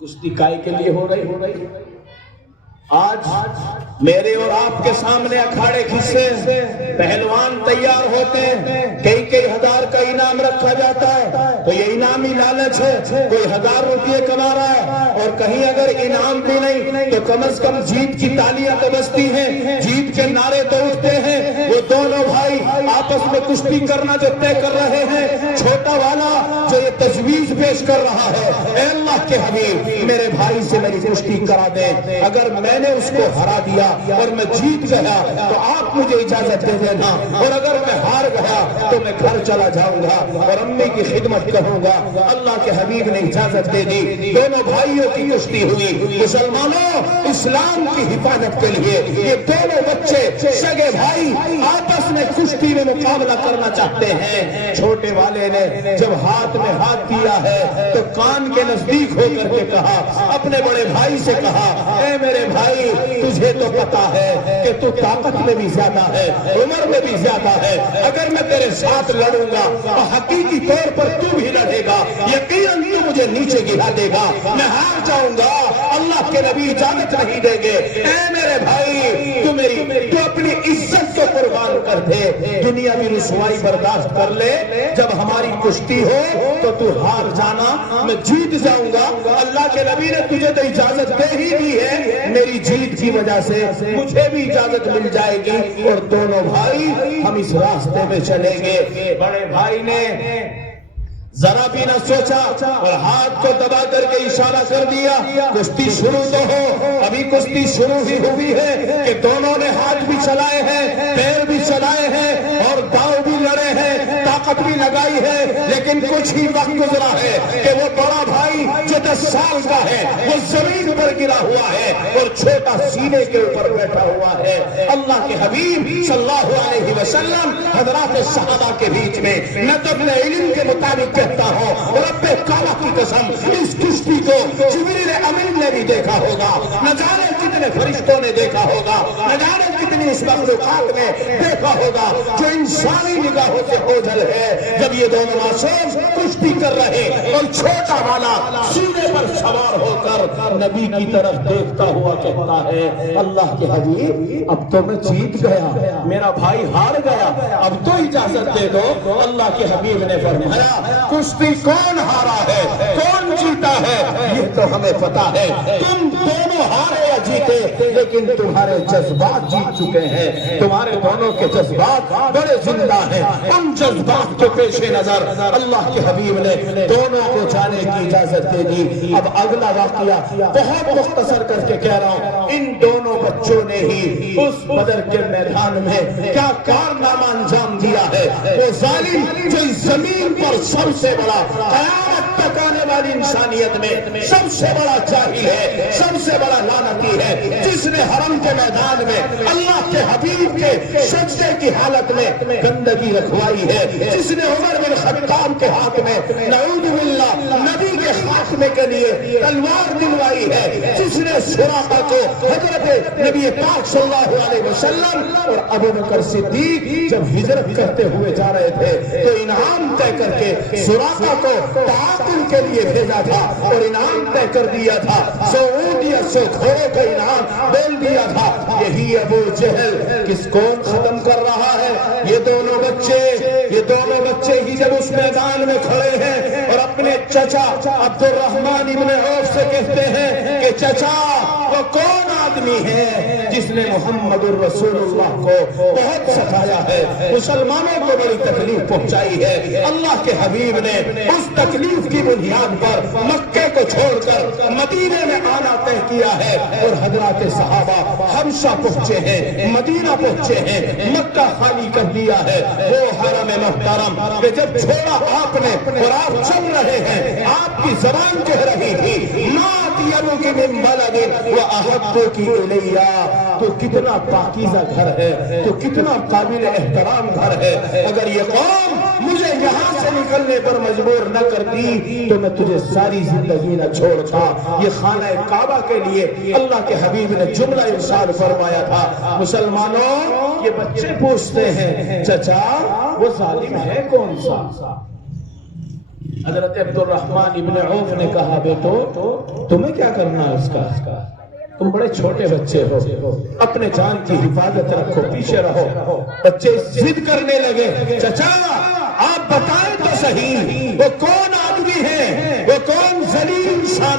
کشتی کائے کے لیے ہو رہی؟ آج میرے اور آپ کے سامنے اکھاڑے کھسے پہلوان تیار ہوتے ہیں، کئی ہزار کا انعام رکھا جاتا ہے، تو یہ انعام دنیاوی لالچ ہے، کوئی 1000 روپے کما رہا ہے اور کہیں اگر انعام بھی نہیں تو کم از کم جیت کی تالیاں تو بجتی ہیں، جیت کے نعرے تو اٹھتے ہیں۔ وہ دونوں بھائی آپس میں کشتی کرنا جو طے کر رہے ہیں، چھوٹا والا جو یہ تجویز پیش کر رہا ہے، اے اللہ کے حبیب میرے بھائی سے میری کشتی کرا دیں، اگر میں نے اس کو ہرا دیا اور میں جیت گیا تو آپ مجھے اجازت دے دینا، اور اگر میں ہار گیا تو میں گھر چلا جاؤں گا اور امی کی خدمت کروں گا۔ اللہ کے حبیب نے اجازت دے دی، دونوں بھائیوں کی کشتی ہوئی۔ مسلمانوں، اسلام کی حفاظت کے لیے یہ دونوں بچے سگے بھائی آپس میں کشتی میں مقابلہ کرنا چاہتے ہیں۔ چھوٹے والے نے جب ہاتھ میں ہاتھ دیا ہے تو کان کے نزدیک ہو کر کے کہا، اپنے بڑے بھائی سے کہا، اے میرے بھائی تجھے تو پتا ہے کہ تو طاقت میں بھی زیادہ ہے، عمر میں بھی زیادہ ہے، اگر میں تیرے ساتھ لڑوں گا تو حقیقی طور پر تو بھی لڑے گا، یقیناً تو مجھے نیچے گرا دے گا، میں ہار جاؤں گا، اللہ کے نبی اجازت نہیں دیں گے۔ اے میرے بھائی تو اپنی عزت کو قربان کر دے، دنیاوی رسوائی برداشت کر لے، جب ہماری کشتی ہو تو ہار جانا، میں جیت جاؤں گا۔ اللہ کے نبی نے تجھے تو اجازت دے ہی دی ہے، میری جیت کی وجہ سے مجھے بھی اجازت مل جائے گی اور دونوں بھائی ہم اس راستے میں چلیں گے۔ بڑے بھائی نے ذرا بھی نہ سوچا اور ہاتھ کو دبا کر کے اشارہ کر دیا، کشتی شروع تو ہو۔ ابھی کشتی شروع ہی ہوئی ہے کہ دونوں نے ہاتھ بھی چلائے ہیں، پیر بھی چلائے ہیں اور داؤ بھی لڑے ہیں، طاقت بھی لگائی ہے، لیکن کچھ ہی وقت گزرا ہے کہ وہ بڑا بھائی جو 10 سال کا ہے وہ زمین پر گرا ہوا ہے اور چھوٹا سینے کے اوپر بیٹھا ہوا ہے۔ اللہ کے حبیب صلی اللہ علیہ وسلم حضرات صحابہ کے بیچ میں میں تو اپنے علم کے مطابق کہتا ہوں، رب کعبہ کی قسم اس کشتی کو جبریل امین نے بھی دیکھا ہوگا، نہ جانے کتنے فرشتوں نے دیکھا ہوگا، نہ جانے کتنی اس مخلوقات نے دیکھا ہوگا جو انسانی نگاہوں سے اوجھل ہے۔ جب یہ دونوں معصوم کشتی کر رہے اور چھوٹا والا سینے پر سوار ہو کر نبی کی طرف دیکھتا ہوا کہتا ہے، اللہ کے حبیب اب تو میں جیت گیا، میرا بھائی ہار گیا، اب تو اجازت دے دو۔ اللہ کے حبیب نے فرمایا، کشتی کون ہارا ہے کون جیتا ہے یہ تو ہمیں پتا ہے، تم دونوں ہارے یا جیتے لیکن تمہارے جذبات جیت چکے ہیں، تمہارے دونوں کے جذبات بڑے زندہ ہیں۔ ان جذبات کے پیش نظر اللہ کے حبیب نے دونوں کو جانے کی اجازت دے دی۔ اب اگلا واقعہ بہت مختصر کر کے کہہ رہا ہوں، ان دونوں بچوں نے ہی اس بدر کے میدان میں کیا کارنامہ انجام دیا ہے۔ وہ ظالم جو اس زمین پر سب سے بڑا قیامت تک آنے والی انسانیت میں سب سے بڑا جاہل ہے، سب سے بڑا لعنتی ہے، جس نے حرم کے میدان میں اللہ کے حبیب کے سجدے کی حالت میں گندگی رکھوائی ہے، جس نے عمر بن خطاب کے ہاتھ میں نعوذ باللہ نبی کے خاتمے کے لیے تلوار دلوائی ہے، جس نے سراقہ کو حضرت نبی پاک صلی اللہ علیہ وسلم اور ابو بکر صدیق جب ہجرت کرتے ہوئے جا رہے تھے تو انعام طے کر کے سراقہ کو تعاقل کے لیے بھیجا تھا اور انعام طے کر دیا تھا، 100 اونٹ یا 100 گھوڑوں کا انعام بول دیا تھا۔ یہی ابو جہل کس کون ختم کر رہا ہے؟ یہ دونوں بچے ہی جب اس میدان میں کھڑے ہیں اور اپنے چچا عبد الرحمن ابن عوف سے کہتے ہیں کہ چچا وہ کون آدمی ہے جس نے محمد الرسول اللہ کو بہت ستایا ہے، مسلمانوں کو بڑی تکلیف پہنچائی ہے۔ اللہ کے حبیب نے اس تکلیف کی بنیاد پر مکے کو چھوڑ کر مدینے میں آنا طے کیا ہے اور حضرات صحابہ حبشہ پہنچے ہیں، مدینہ پہنچے ہیں، مکہ خالی کر دیا ہے۔ وہ حرم محترم کہ جب چھوڑا آپ نے اور آپ چل رہے ہیں، آپ کی زبان کہہ رہی تھی تو کتنا پاکیزہ گھر ہے، تو کتنا قابل احترام گھر ہے، اگر یہ قوم مجھے یہاں سے نکلنے پر مجبور نہ کرتی تو میں تجھے ساری زندگی نہ چھوڑتا۔ یہ خانہ کعبہ کے لیے اللہ کے حبیب نے جملہ ارشاد فرمایا تھا۔ مسلمانوں، یہ بچے پوچھتے ہیں چچا وہ ظالم ہے کون سا؟ حضرت عبد الرحمن ابن عوف نے کہا بیٹو تمہیں کیا کرنا ہے اس کا، تم بڑے چھوٹے بچے ہو، اپنے جان کی حفاظت رکھو، پیچھے رہو۔ بچے ضد کرنے لگے، چچا آپ بتائیں تو صحیح وہ کون آدمی ہے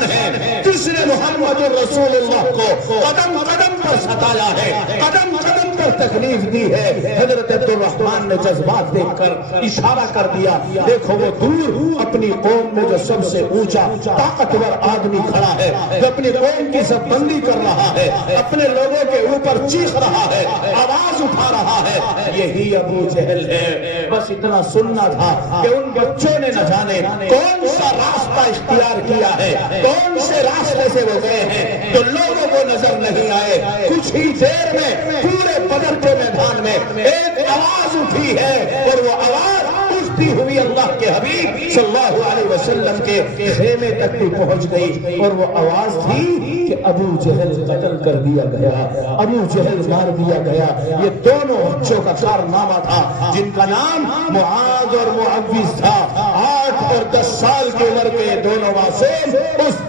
ہے جس نے محمد رسول اللہ کو قدم قدم پر ستایا ہے، قدم قدم پر تکلیف دی ہے۔ حضرت عبدالرحمن نے جذبات دیکھ کر اشارہ کر دیا، دیکھو وہ دور اپنی قوم میں جو سب سے اونچا طاقتور آدمی کھڑا ہے، جو اپنی قوم کی سب بندی کر رہا ہے، اپنے لوگوں کے اوپر چیخ رہا ہے، آواز اٹھا رہا ہے، یہی ابو جہل ہے۔ بس اتنا سننا تھا کہ ان بچوں نے نہ جانے کون سا راستہ اختیار کیا ہے، کون سے راستے سے وہ گئے ہیں تو لوگوں کو نظر نہیں آئے۔ کچھ ہی دیر میں پورے بدر کے میدان میں ایک آواز اٹھی ہے، اور وہ آواز اٹھتی ہوئی اللہ کے حبیب صلی اللہ علیہ وسلم کے خیمے تک بھی پہنچ گئی، اور وہ آواز تھی کہ ابو جہل قتل کر دیا گیا، ابو جہل مار دیا گیا۔ یہ دونوں بچوں کا کارنامہ تھا جن کا نام معاذ اور معوذ تھا۔ 8 اور 10 سال کی عمر کے دونوں معصوم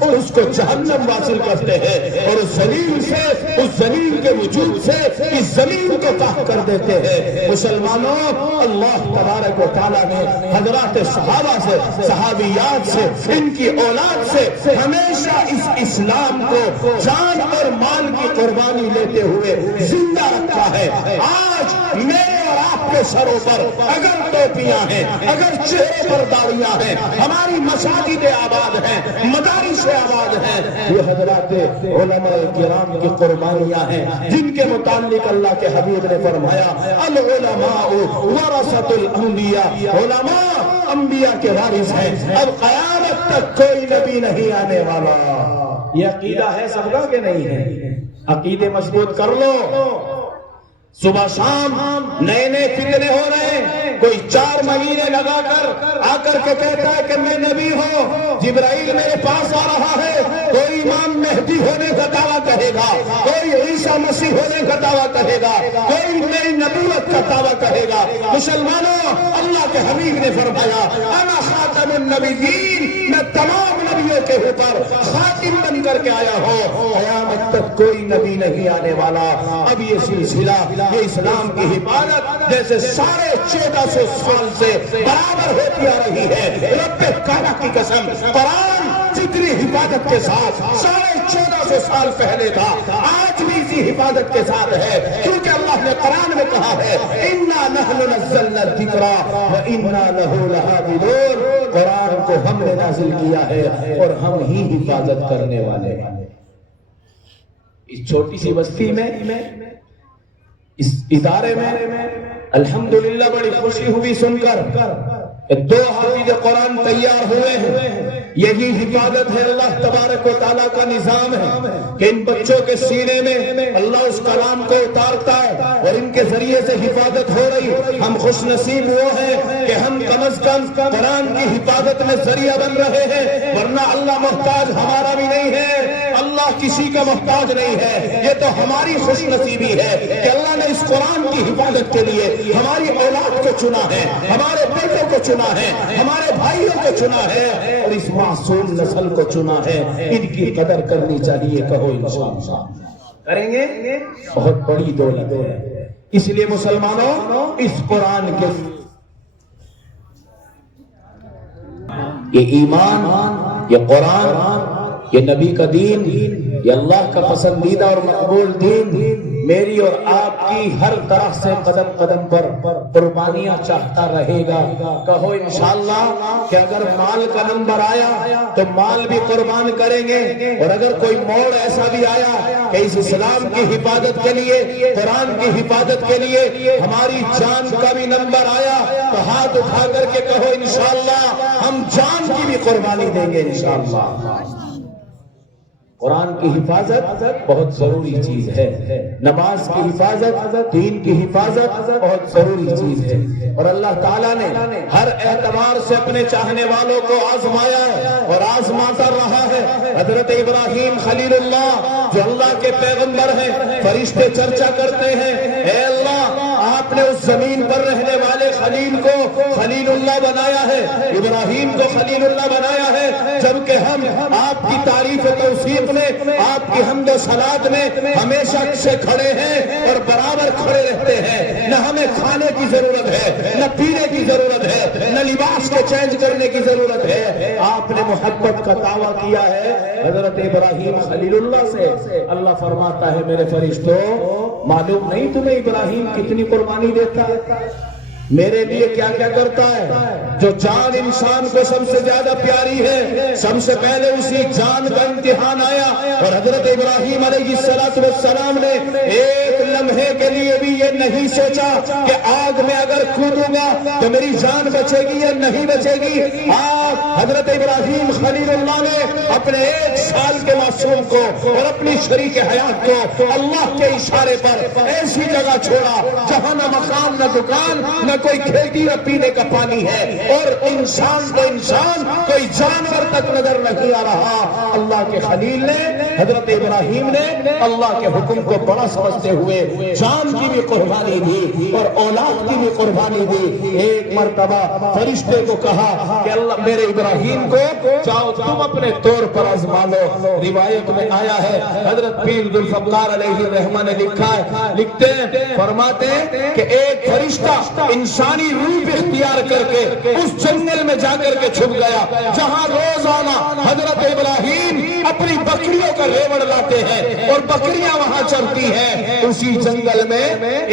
اس کو جہنم واصل کرتے ہیں، اور اس ذلیل سے، اس ذلیل کے وجود سے اس زمین کو تاہ کر دیتے ہیں۔ مسلمانوں، اللہ تبارک و تعالیٰ نے حضرات صحابہ سے، صحابیات سے، ان کی اولاد سے ہمیشہ اس اسلام کو جان اور مال کی قربانی لیتے ہوئے زندہ رکھا ہے۔ آج میرے اور آپ کے سروں پر اگر ٹوپیاں ہیں، اگر چہرے پر داڑیاں ہیں، ہماری مساجد آباد ہیں، مدارس آباد ہیں، یہ حضرات علماء کرام کی قربانیاں ہیں جن کے متعلق اللہ کے حبیب نے فرمایا العلماء ورثۃ الانبیاء، علماء انبیاء کے وارث ہیں، اب قیامت تک کوئی نبی نہیں آنے والا۔ یہ عقیدہ ہے سب کا کہ نہیں ہے؟ عقیدے مضبوط کر لو۔ صبح شام نئے نئے فتنے ہو رہے ہیں، کوئی 4 مہینے لگا کر آ کر کے کہتا ہے کہ میں نبی ہوں، جبرائیل میرے پاس آ رہا ہے، کوئی امام مہدی ہونے کا دعویٰ کہے گا، کوئی عیسیٰ مسیح ہونے کا دعویٰ کہے گا، کوئی نئی نبوت کا دعویٰ کہے گا۔ مسلمانوں، اللہ کے حبیب نے فرمایا انا خاتم النبیین، میں تمام نبیوں کے اوپر خاتم بن کر کے آیا ہوں، قیامت تک کوئی نبی نہیں آنے والا۔ اب یہ سلسلہ، یہ اسلام کی حفاظت جیسے سارے 1400 سال سے برابر ہوتی آ رہی ہے۔ رب کعبہ کی قسم، قرآن جتنی حفاظت کے ساتھ 1450 سال پہلے تھا، آج بھی اسی حفاظت کے ساتھ ہے، کیونکہ اللہ نے قرآن میں کہا ہے اِنَّا نَحْنُ نَزَّلْنَا الذِّكْرَ وَإِنَّا لَهُ لَحَافِظُونَ، قرآن کو ہم نے نازل کیا ہے اور ہم ہی حفاظت کرنے والے ہیں۔ اس چھوٹی سی بستی میں، اس ادارے میں الحمدللہ بڑی خوشی ہوئی سن کر 2 حافظ قرآن تیار ہوئے ہیں۔ یہی حفاظت ہے، اللہ تبارک و تعالیٰ کا نظام ہے کہ ان بچوں کے سینے میں اللہ اس کلام کو اتارتا ہے اور ان کے ذریعے سے حفاظت ہو رہی۔ ہم خوش نصیب وہ ہیں کہ ہم کم از کم قرآن کی حفاظت میں ذریعہ بن رہے ہیں، ورنہ اللہ محتاج ہمارا بھی نہیں ہے، اللہ کسی کا محتاج نہیں ہے۔ یہ تو ہماری خوش نصیبی ہے کہ اللہ نے اس قرآن کی حفاظت کے لیے ہماری اولاد کو چنا ہے، ہمارے بیٹوں کو چنا ہے، ہمارے بھائیوں کو چنا ہے، اور اس معصوم نسل کو چنا ہے۔ ان کی قدر کرنی چاہیے، کہو انشاءاللہ کریں گے، بہت بڑی دولت ہے۔ اس لیے مسلمانوں، اس قرآن کے یہ ایمان، یہ قرآن، یہ نبی کا دین، یہ اللہ کا پسندیدہ اور مقبول دین میری اور آپ کی ہر طرح سے قدم قدم پر قربانیاں چاہتا رہے گا۔ کہو انشاءاللہ کہ اگر مال کا نمبر آیا تو مال بھی قربان کریں گے، اور اگر کوئی موڑ ایسا بھی آیا کہ اس اسلام کی حفاظت کے لیے، قرآن کی حفاظت کے لیے ہماری جان کا بھی نمبر آیا تو ہاتھ اٹھا کر کے کہو انشاءاللہ ہم جان کی بھی قربانی دیں گے انشاءاللہ۔ قرآن کی حفاظت بہت ضروری چیز ہے، نماز کی حفاظت، دین کی حفاظت بہت ضروری چیز ہے، اور اللہ تعالیٰ نے ہر اعتبار سے اپنے چاہنے والوں کو آزمایا ہے اور آزماتا رہا ہے۔ حضرت ابراہیم خلیل اللہ جو اللہ کے پیغمبر ہیں، فرشتے چرچا کرتے ہیں، اے اللہ آپ نے اس زمین پر رہنے والے خلیل کو خلیل اللہ بنایا ہے، ابراہیم کو خلیل اللہ بنایا ہے، جبکہ ہم آپ کی تعریف و توصیف میں، آپ کی حمد و صلات میں ہمیشہ سے کھڑے ہیں اور برابر کھڑے رہتے ہیں۔ نہ ہمیں کھانے کی ضرورت ہے، نہ پینے کی ضرورت ہے، نہ لباس کو چینج کرنے کی ضرورت ہے. آپ نے محبت کا دعویٰ کیا ہے حضرت ابراہیم خلیل اللہ سے. اللہ فرماتا ہے میرے فرشتوں معلوم نہیں تمہیں ابراہیم کتنی قربانی دیتا ہے, میرے لیے کیا کیا کرتا ہے. جو جان انسان کو سب سے زیادہ پیاری ہے, سب سے پہلے اسی جان کا امتحان آیا, اور حضرت ابراہیم علیہ السلام نے ایک لمحے کے لیے بھی یہ نہیں سوچا کہ آگ میں اگر کودوں گا تو میری جان بچے گی یا نہیں بچے گی. حضرت ابراہیم خلیل اللہ نے اپنے 1 سال کے معصوم کو اور اپنی شریک حیات کو اللہ کے اشارے پر ایسی جگہ چھوڑا جہاں نہ مکان نہ دکان نہ کوئی کھیتی نہ پینے کا پانی ہے, اور انسان کو انسان کوئی جانور تک نظر نہیں آ رہا. اللہ کے خلیل نے حضرت ابراہیم نے اللہ کے حکم کو بڑا سمجھتے ہوئے جان کی بھی قربانی دی اور اولاد کی بھی قربانی دی. ایک مرتبہ فرشتے کو کہا کہ اللہ میرے ابراہیم کو چاہو تم اپنے طور پر آزما لو. روایت میں آیا ہے حضرت پیر ذوالفقار علیہ الرحمہ نے لکھا ہے, لکھتے ہیں فرماتے ہیں کہ ایک فرشتہ انسانی روپ اختیار کر کے اس جنگل میں جا کر کے چھپ گیا جہاں روزانہ حضرت ابراہیم اپنی بکریوں کا ریوڑ لاتے ہیں اور بکریاں وہاں چرتی ہیں. اسی جنگل میں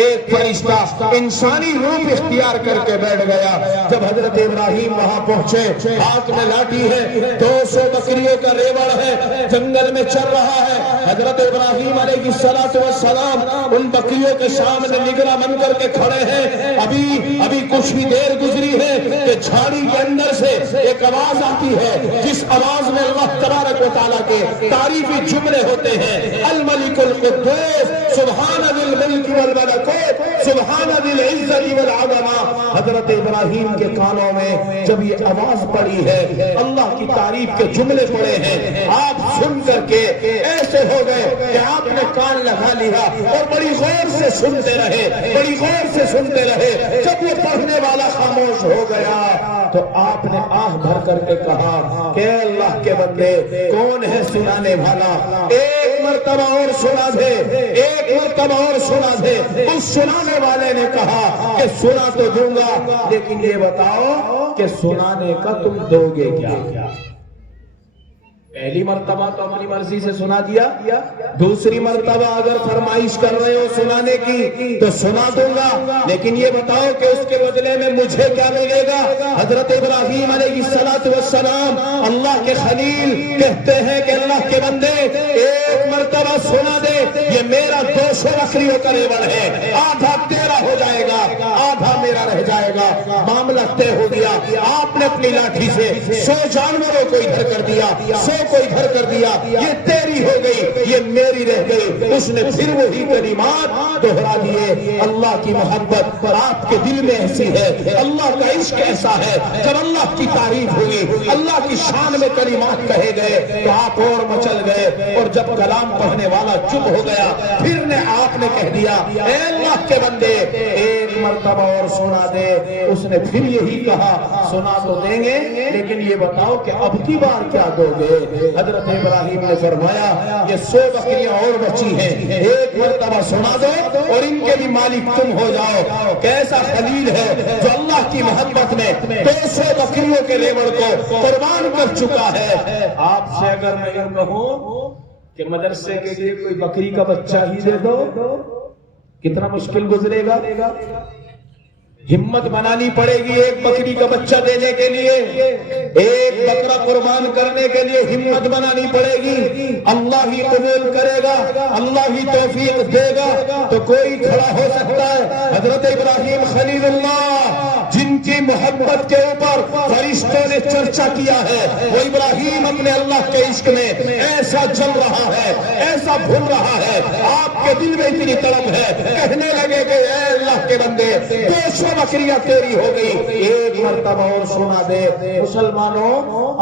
ایک فرشتہ انسانی روپ اختیار کر کے بیٹھ گیا. جب حضرت ابراہیم وہاں پہنچے, ہاتھ میں لاٹھی ہے, 200 بکریوں کا ریوڑ ہے, جنگل میں چل رہا ہے. حضرت ابراہیم علیہ السلام ان بکریوں کے سامنے نگراں بن کر کے کھڑے ہیں. ابھی کچھ بھی دیر گزری ہے کہ جھاڑی کے اندر سے ایک آواز آتی ہے جس آواز میں اللہ تبارک و تعالیٰ کے تعریفی جملے ہوتے ہیں. الملک القدوس سبحان ذی الملک والملکوت سبحان ذی العزت والعظمہ. حضرت ابراہیم کے کانوں میں جب یہ آواز پڑی ہے, اللہ کی تعریف کے جملے پڑے ہیں, آپ سن کر کے ایسے ہو گئے کہ آپ نے کان لگا لیا اور بڑی غور سے سنتے رہے, بڑی غور سے سنتے رہے. جب یہ پڑھنے والا خاموش ہو گیا تو آپ نے آہ بھر کر کے کہا کہ اللہ کے بندے کون ہے سنانے والا, ایک مرتبہ اور سنا دے, ایک مرتبہ اور سنا دے. اس سنانے والے نے کہا کہ سنا تو دوں گا, لیکن یہ بتاؤ کہ سنانے کا تم دو گے کیا. پہلی مرتبہ تو اپنی مرضی سے سنا دیا, دوسری مرتبہ اگر فرمائش کر رہے ہو سنانے کی تو سنا دوں گا, لیکن یہ بتاؤ کہ اس کے بدلے میں مجھے کیا ملے گا. حضرت ابراہیم علیہ السلام اللہ کے خلیل کہتے ہیں کہ اللہ کے بندے ایک مرتبہ سنا دے, یہ میرا 200 بکریوں کا ریوڑ ہے, آدھا تیرا ہو جائے گا آدھا میرا رہ جائے گا. معاملہ طے ہو گیا. آپ نے اپنی لاٹھی سے 100 جانوروں کو ادھر کر دیا, 100 کو ادھر کر دیا, یہ تیری ہو گئی یہ میری رہ گئی. اس نے پھر وہی کلمات دہرا دیے. اللہ کی محبت آپ کے دل میں ایسی ہے, اللہ کا عشق ایسا ہے, جب اللہ کی تعریف ہوئی, اللہ کی شان میں کلمات کہے گئے تو آپ اور مچل گئے. اور جب کلام پڑھنے والا چپ ہو گیا پھر نے آپ نے کہہ دیا اے اللہ کے بندے ایک مرتبہ اور سنا دے. اس نے پھر یہی کہا سنا تو دیں گے, لیکن یہ بتاؤ کہ اب کی بار کیا دو گے. حضرت ابراہیم نے فرمایا یہ 100 بکریاں اور بچی ہیں, ایک مرتبہ سنا دو اور ان کے بھی مالک تم ہو جاؤ. کیسا خلیل ہے جو اللہ کی محبت میں 200 بکریوں کے ریوڑ کو قربان کر چکا ہے. آپ سے اگر میں یوں کہوں کہ مدرسے کے لیے کوئی بکری کا بچہ ہی دے دو, کتنا مشکل گزرے گا. ہمت بنانی پڑے گی ایک بکری کا بچہ دینے کے لیے, ایک بکرا قربان کرنے کے لیے ہمت بنانی پڑے گی. اللہ ہی قبول کرے گا, اللہ ہی توفیق دے گا تو کوئی کھڑا ہو سکتا ہے. حضرت ابراہیم خلیل اللہ جن کی محبت کے اوپر فرشتوں نے چرچا کیا ہے, وہ ابراہیم اپنے اللہ کے عشق میں ایسا جل رہا ہے, ایسا بھول رہا ہے, آپ کے دل میں اتنی طلب ہے, کہنے لگے کہ اے اللہ کے بندے 200 بکریاں تیری ہو گئی, ایک مرتبہ اور سنا دے. مسلمانوں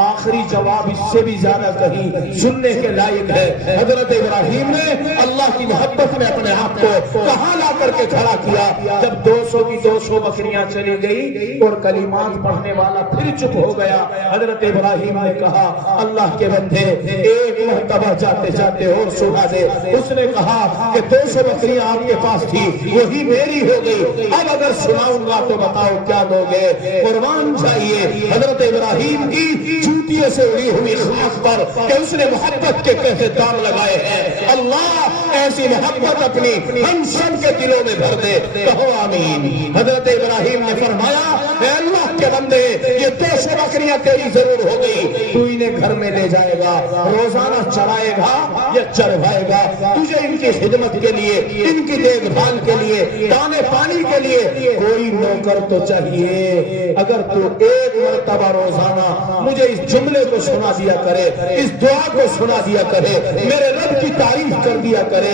آخری جواب اس سے بھی زیادہ کہیں سننے کے لائق ہے. حضرت ابراہیم نے اللہ کی محبت میں اپنے آپ کو کہاں لا کر کے کھڑا کیا. جب 200 کی 200 بکریاں چلی گئی اور کلمات پڑھنے والا پھر چپ ہو گیا۔ حضرت ابراہیم نے کہا اللہ کے بندے ایک مرتبہ جاتے جاتے اور سنا دے۔ اس نے کہا کہ 200 بکریاں آپ کے پاس تھی وہی میری ہو گئی، اب اگر سناؤں گا تو بتاؤ کیا دو گے؟ قربان جائیے حضرت ابراہیم کی چوٹیوں سے اڑی ہوئی خاک پر کہ اس نے محبت کے کیسے دام لگائے ہیں۔ اللہ ایسی محبت اپنی ہم سب کے دلوں میں بھر دے، کہو آمین۔ حضرت ابراہیم نے فرمایا اے اللہ کے بندے یہ 200 بکریاں تیری ضرور ہوگی، تو انہیں گھر میں لے جائے گا، روزانہ چرائے گا یا چروائے گا، تجھے ان کی خدمت کے لیے، ان کی دیکھ بھال کے لیے، دانے پانی کے لیے کوئی نوکر تو چاہیے۔ اگر تو ایک مرتبہ روزانہ مجھے اس جملے کو سنا دیا کرے، اس دعا کو سنا دیا کرے، میرے رب کی تعریف کر دیا کرے،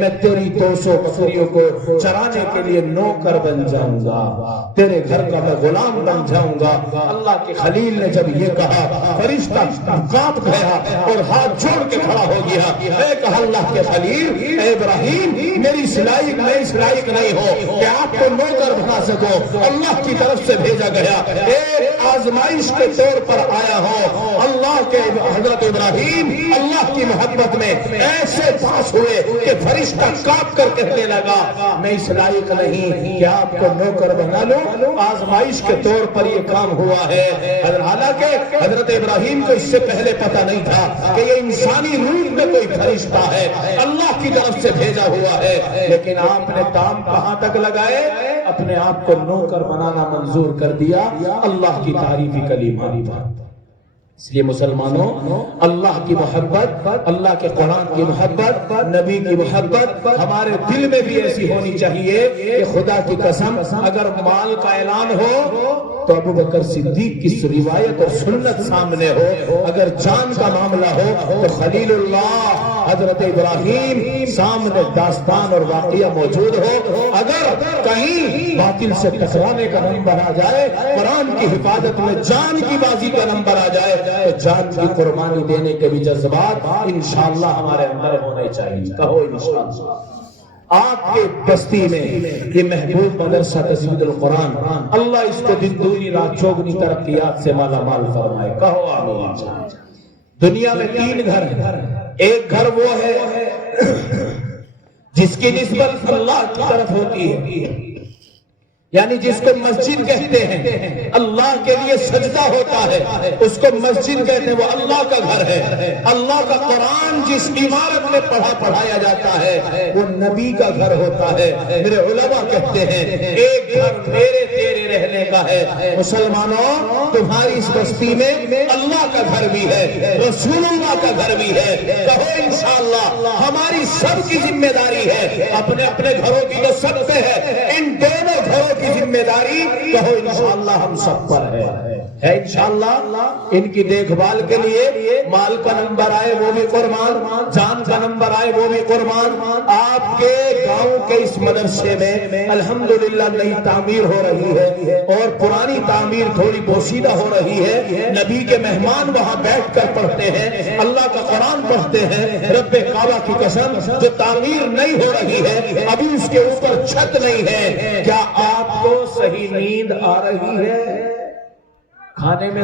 میں تیری 200 بکریوں کو چرانے کے لیے نوکر بن جاؤں گا، تیرے گھر کا میں غلام بن جاؤں گا۔ اللہ کے خلیل نے جب یہ کہا فرشتہ کانپ گیا اور ہاتھ جوڑ کے کھڑا ہو گیا۔ اے کہا اللہ کے خلیل اے ابراہیم میری سلائی میں اس لائق نہیں ہو کہ آپ کو نوکر بنا سکو، اللہ کی طرف سے بھیجا گیا، ایک آزمائش کے طور پر آیا ہو۔ اللہ کے حضرت ابراہیم اللہ کی محبت میں ایسے پاس ہوئے کہ فرشتہ کانپ کر کہنے لگا میں اس لائق نہیں کہ آپ کو نوکر بنا لوں، آزمائش کے طور پر یہ کام ہوا ہے۔ حالانکہ حضرت ابراہیم کو اس سے پہلے پتہ نہیں تھا کہ یہ انسانی روح میں کوئی فرشتہ ہے، اللہ کی طرف سے بھیجا ہوا ہے، لیکن آپ نے دام کہاں تک لگائے؟ اپنے آپ کو نوکر بنانا منظور کر دیا۔ اللہ کی تعریفی کلمہ بات۔ اس لیے مسلمانوں اللہ کی محبت، اللہ کے قرآن کی محبت، نبی کی محبت ہمارے دل میں بھی ایسی ہونی چاہیے کہ خدا کی قسم اگر مال کا اعلان ہو تو ابو بکر صدیق کی روایت اور سنت سامنے ہو، اگر جان کا معاملہ ہو تو خلیل اللہ حضرت ابراہیم سامنے داستان اور واقعہ موجود ہو، اگر کہیں باطل سے ٹکرانے کا نمبر آ جائے، قرآن کی حفاظت میں جان کی بازی کا نمبر آ جائے تو جان کی قربانی دینے کے بھی جذبات انشاءاللہ ہمارے اندر ہونے چاہیے، کہو انشاءاللہ۔ آپ کے بستی میں یہ محبوب مدرسہ تجوید القرآن اللہ اس کو دن دگنی رات چوگنی ترقیات سے مالا مال فرمائے، کہو آمین۔ دنیا میں 3 گھر ہیں، ایک گھر وہ ہے جس کی نسبت اللہ کی طرف ہوتی ہے، یعنی جس کو مسجد کہتے ہیں، اللہ کے لیے سجدہ ہوتا ہے، اس کو مسجد کہتے ہیں، وہ اللہ کا گھر ہے۔ اللہ کا قرآن جس عمارت میں پڑھایا جاتا ہے وہ نبی کا گھر ہوتا ہے۔ میرے علماء کہتے ہیں ایک گھر میرے تیرے رہنے کا ہے۔ مسلمانوں تمہاری اس بستی میں اللہ کا گھر بھی ہے، رسول اللہ کا گھر بھی ہے، کہو انشاءاللہ۔ ہماری سب کی ذمہ داری ہے، اپنے اپنے گھروں کی تو سب پہ ہے، ان دونوں گھروں کی ذمہ داری کہو انشاءاللہ ہم سب پر ہے انشاءاللہ۔ ان کی دیکھ بھال کے لیے مال کا نمبر آئے وہ بھی قربان، جان کا نمبر آئے وہ بھی قربان۔ آپ کے گاؤں کے اس مدرسے میں الحمدللہ نئی تعمیر ہو رہی ہے اور پرانی تعمیر تھوڑی بوسیدہ ہو رہی ہے، نبی کے مہمان وہاں بیٹھ کر پڑھتے ہیں، اللہ کا قرآن پڑھتے ہیں۔ رب کعبہ کی قسم جو تعمیر نہیں ہو رہی ہے ابھی اس کے اوپر چھت نہیں ہے، کیا آپ کو صحیح نیند آ رہی ہے؟ کھانے میں